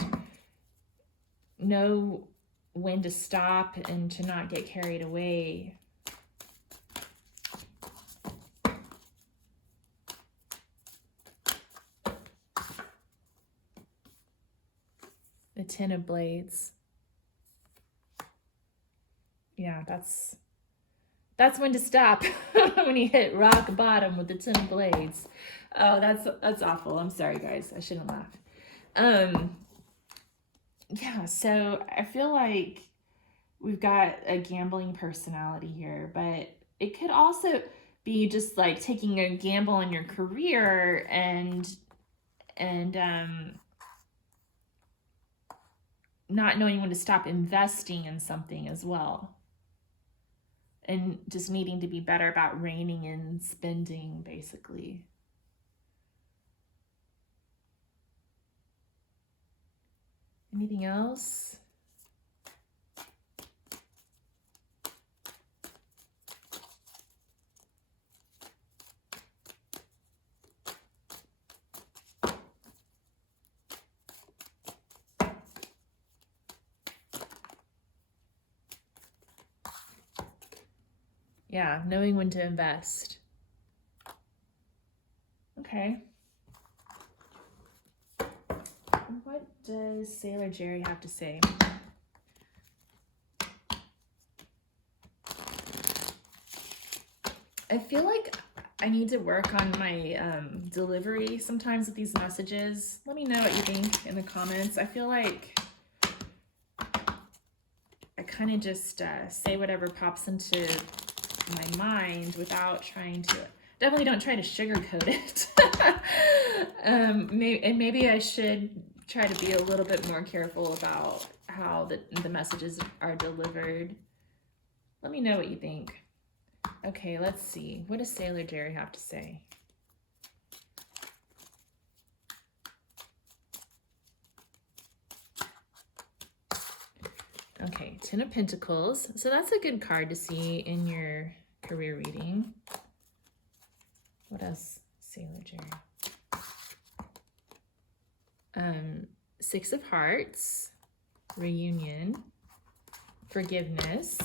know when to stop and to not get carried away. The Ten of Blades. Yeah, that's when to stop. When you hit rock bottom with the Ten of Blades. Oh, that's awful. I'm sorry, guys. I shouldn't laugh. Yeah, so I feel like we've got a gambling personality here, but it could also be just like taking a gamble on your career and not knowing when to stop investing in something as well. And just needing to be better about reining in spending, basically. Anything else? Yeah, knowing when to invest. Okay. What does Sailor Jerry have to say? I feel like I need to work on my delivery sometimes with these messages. Let me know what you think in the comments. I feel like I kind of just say whatever pops into my mind without trying to. Definitely don't try to sugarcoat it. Maybe I should try to be a little bit more careful about how the messages are delivered. Let me know what you think. Okay, let's see. What does Sailor Jerry have to say? Okay, Ten of Pentacles. So that's a good card to see in your career reading. What else, Sailor Jerry? Six of Hearts, reunion, forgiveness,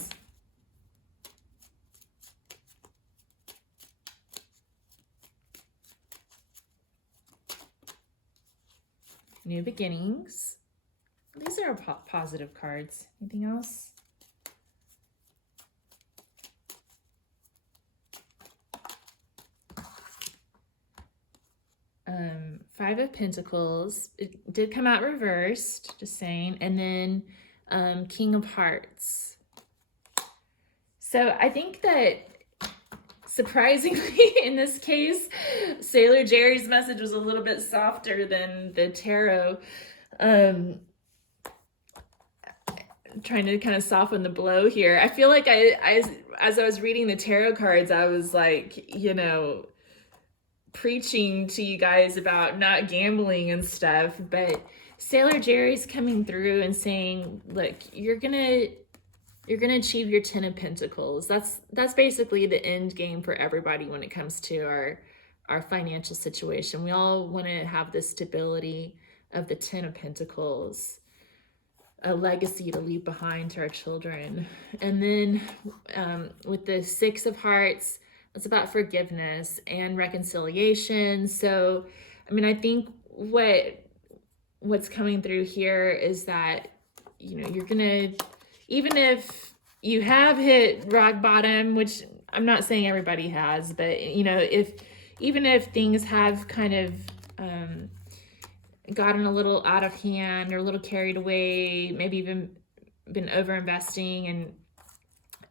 new beginnings. These are positive cards. Anything else? Five of Pentacles. It did come out reversed, just saying. And then King of Hearts. So I think that surprisingly, in this case, Sailor Jerry's message was a little bit softer than the tarot. Trying to kind of soften the blow here. I feel like as I was reading the tarot cards, I was like, preaching to you guys about not gambling and stuff, but Sailor Jerry's coming through and saying, look, you're gonna achieve your Ten of Pentacles. That's basically the end game for everybody when it comes to our financial situation. We all want to have the stability of the Ten of Pentacles, a legacy to leave behind to our children. And then with the Six of Hearts, it's about forgiveness and reconciliation. So, I mean, I think what's coming through here is that, you're gonna, even if you have hit rock bottom, which I'm not saying everybody has, but even if things have kind of gotten a little out of hand or a little carried away, maybe even been over investing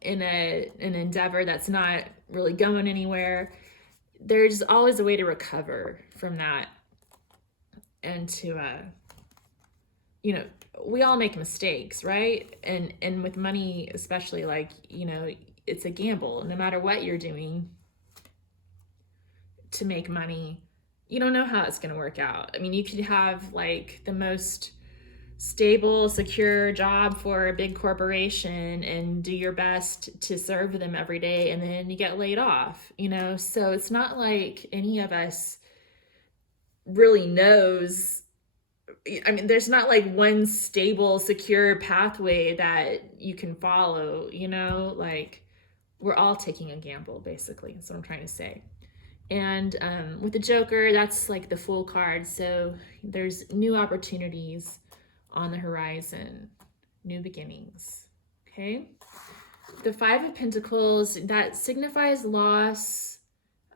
in an endeavor that's not really going anywhere, there's always a way to recover from that. And to we all make mistakes, right? And with money especially, like, it's a gamble. No matter what you're doing to make money, you don't know how it's going to work out. I mean, you could have like the most stable, secure job for a big corporation and do your best to serve them every day, and then you get laid off, so it's not like any of us really knows. I mean, there's not like one stable, secure pathway that you can follow, like we're all taking a gamble, basically. That's what I'm trying to say. And with the Joker, that's like the Fool card. So there's new opportunities on the horizon, new beginnings. Okay. The Five of Pentacles, that signifies loss,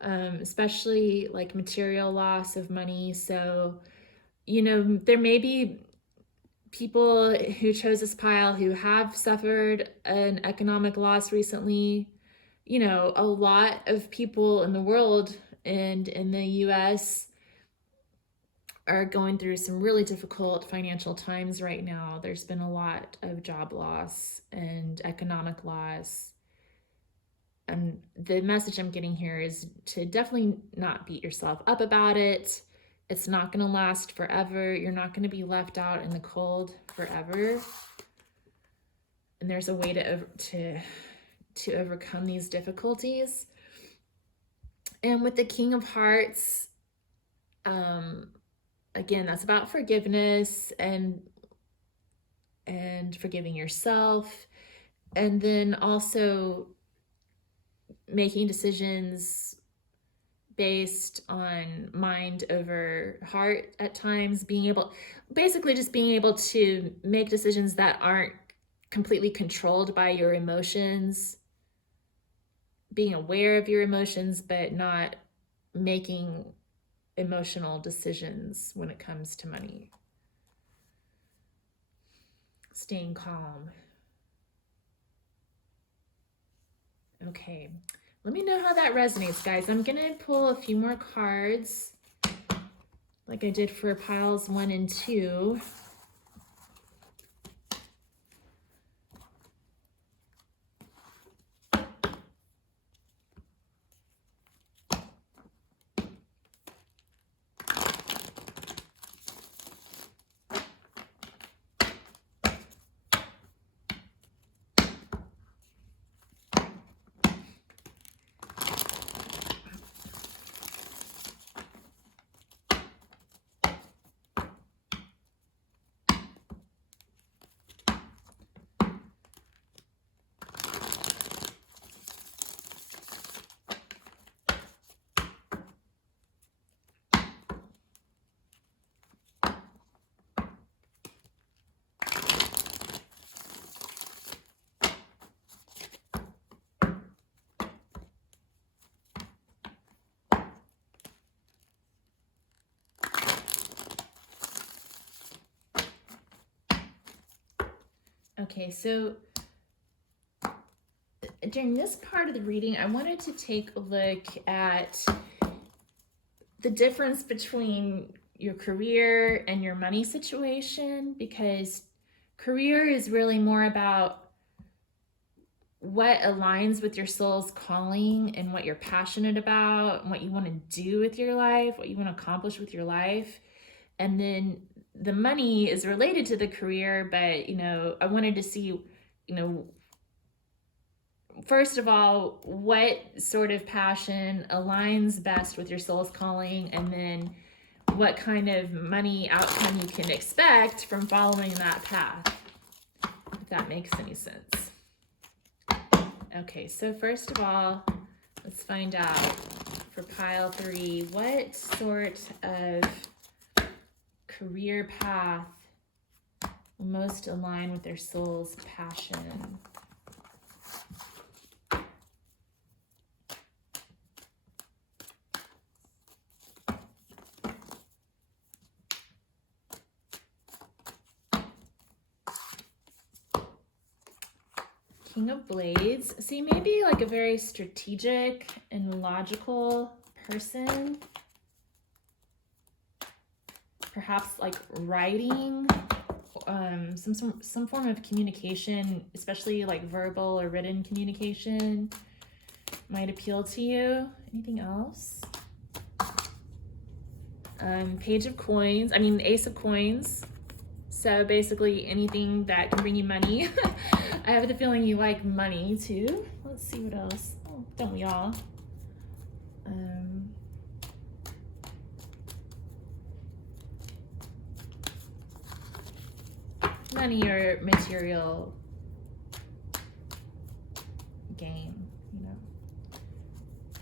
especially like material loss of money. So, there may be people who chose this pile who have suffered an economic loss recently. A lot of people in the world and in the US are going through some really difficult financial times right now. There's been a lot of job loss and economic loss. And the message I'm getting here is to definitely not beat yourself up about it. It's not going to last forever. You're not going to be left out in the cold forever. And there's a way to overcome these difficulties. And with the King of Hearts, again, that's about forgiveness and forgiving yourself. And then also making decisions based on mind over heart at times, basically just being able to make decisions that aren't completely controlled by your emotions, being aware of your emotions, but not making emotional decisions when it comes to money. Staying calm. Okay, let me know how that resonates, guys. I'm gonna pull a few more cards like I did for piles 1 and 2. Okay, so during this part of the reading, I wanted to take a look at the difference between your career and your money situation, because career is really more about what aligns with your soul's calling and what you're passionate about and what you want to do with your life, what you want to accomplish with your life. And then the money is related to the career, but I wanted to see, first of all, what sort of passion aligns best with your soul's calling, and then what kind of money outcome you can expect from following that path, if that makes any sense. Okay, so first of all, let's find out for pile 3, what sort of career path will most align with their soul's passion. King of Blades. See, maybe like a very strategic and logical person. Perhaps like writing, some form of communication, especially like verbal or written communication, might appeal to you. Anything else? Page of Coins. Ace of Coins. So basically anything that can bring you money. I have the feeling you like money too. Let's see what else. Oh, don't we all? Money or material gain,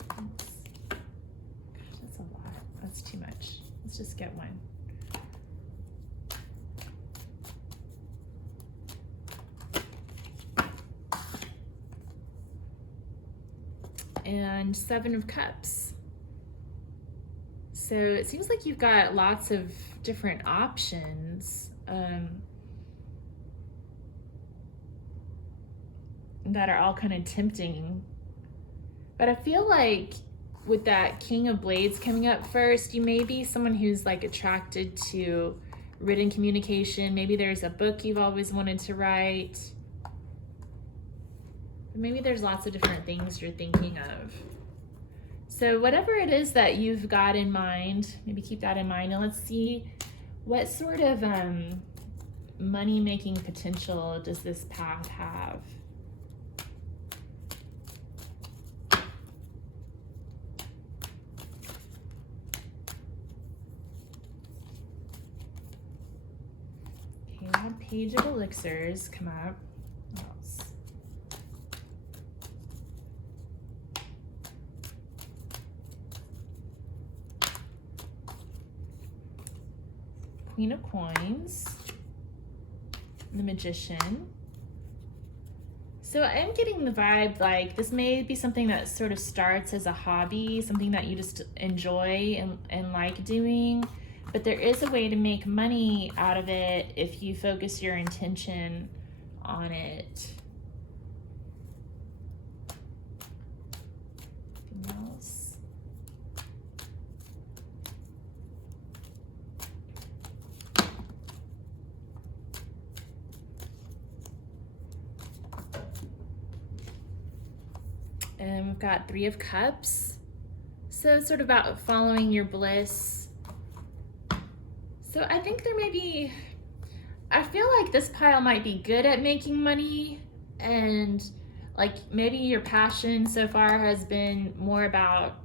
Gosh, that's a lot. That's too much. Let's just get one. And 7 of Cups. So it seems like you've got lots of different options that are all kind of tempting. But I feel like with that King of Blades coming up first, you may be someone who's like attracted to written communication. Maybe there's a book you've always wanted to write. Maybe there's lots of different things you're thinking of. So whatever it is that you've got in mind, maybe keep that in mind, and let's see what sort of money-making potential does this path have. Okay, we had Page of Elixirs come up. What else? Queen of Coins, the Magician. So I'm getting the vibe like this may be something that sort of starts as a hobby, something that you just enjoy and like doing, but there is a way to make money out of it if you focus your intention on it. Anything else? And we've got Three of Cups. So it's sort of about following your bliss. So I think there may be, I feel like this pile might be good at making money, and like maybe your passion so far has been more about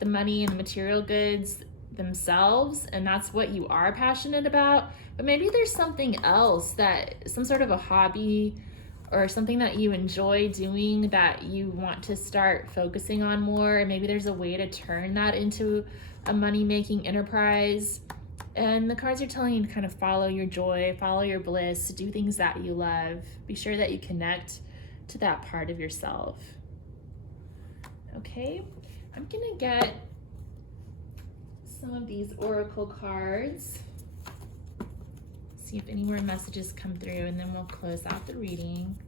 the money and the material goods themselves, and that's what you are passionate about. But maybe there's something else, that some sort of a hobby or something that you enjoy doing that you want to start focusing on more, and maybe there's a way to turn that into a money-making enterprise. And the cards are telling you to kind of follow your joy, follow your bliss, do things that you love. Be sure that you connect to that part of yourself. Okay, I'm gonna get some of these oracle cards, see if any more messages come through, and then we'll close out the reading.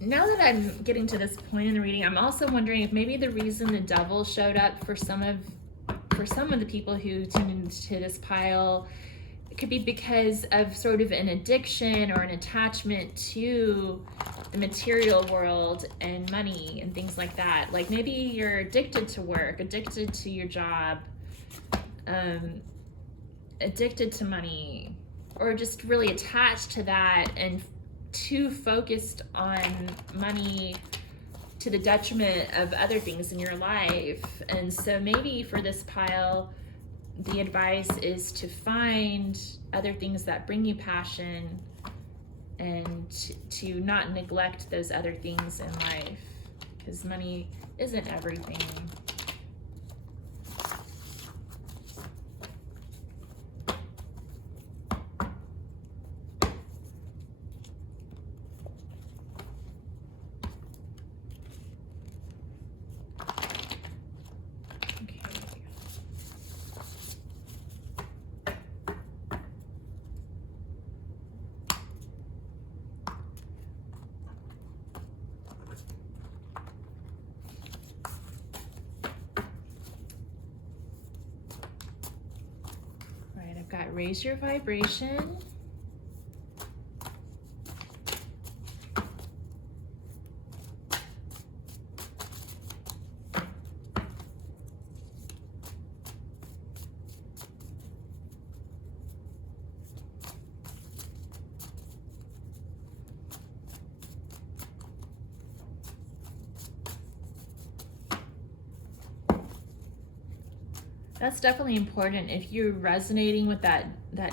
Now that I'm getting to this point in the reading, I'm also wondering if maybe the reason the devil showed up for some of the people who tuned into this pile, it could be because of sort of an addiction or an attachment to the material world and money and things like that. Like maybe you're addicted to work, addicted to your job, addicted to money, or just really attached to that and too focused on money to the detriment of other things in your life. And so maybe for this pile, the advice is to find other things that bring you passion and to not neglect those other things in life, because money isn't everything. Got raise your vibration. That's definitely important. If you're resonating with that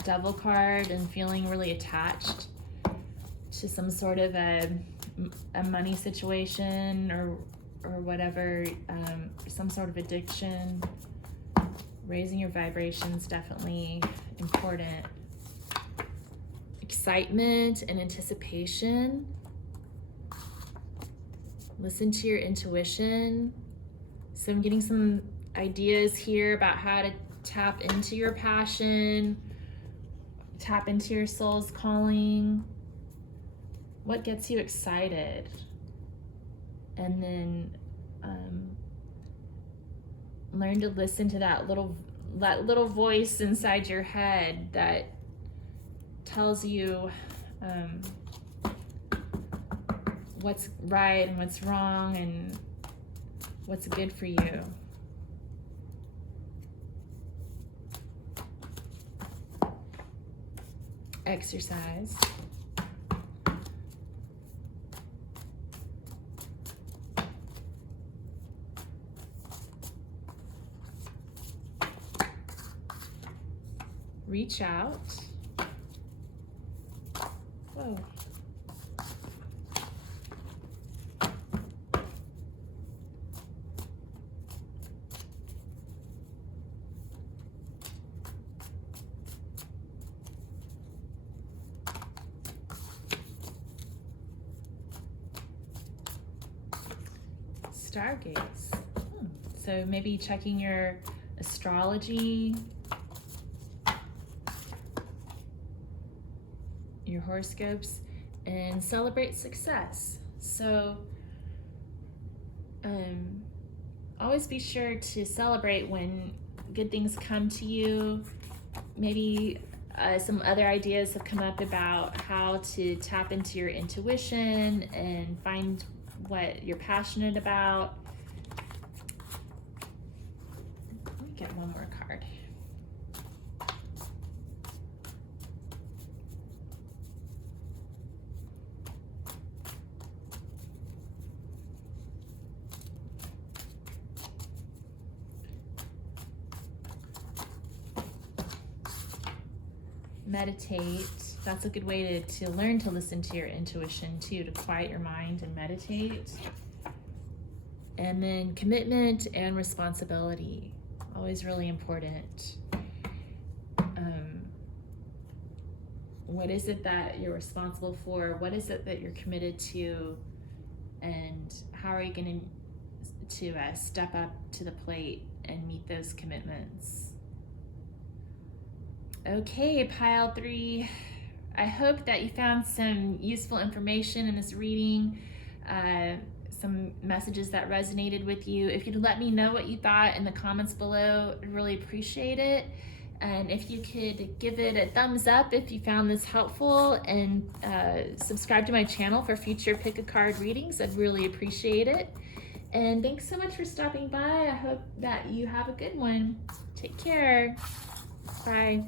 devil card and feeling really attached to some sort of a money situation or whatever, some sort of addiction, raising your vibration is definitely important. Excitement and anticipation. Listen to your intuition. So I'm getting some ideas here about how to tap into your passion, tap into your soul's calling. What gets you excited? And then learn to listen to that little voice inside your head that tells you what's right and what's wrong and what's good for you. Exercise. Reach out. Whoa. stargaze. So maybe checking your astrology, your horoscopes, and celebrate success. So always be sure to celebrate when good things come to you. Maybe some other ideas have come up about how to tap into your intuition and find what you're passionate about. Let me get one more card. Meditate. That's a good way to learn to listen to your intuition too, to quiet your mind and meditate. And then commitment and responsibility, always really important. What is it that you're responsible for? What is it that you're committed to? And how are you going to step up to the plate and meet those commitments? Okay, pile 3. I hope that you found some useful information in this reading, some messages that resonated with you. If you'd let me know what you thought in the comments below, I'd really appreciate it. And if you could give it a thumbs up if you found this helpful, and subscribe to my channel for future pick a card readings, I'd really appreciate it. And thanks so much for stopping by. I hope that you have a good one. Take care. Bye.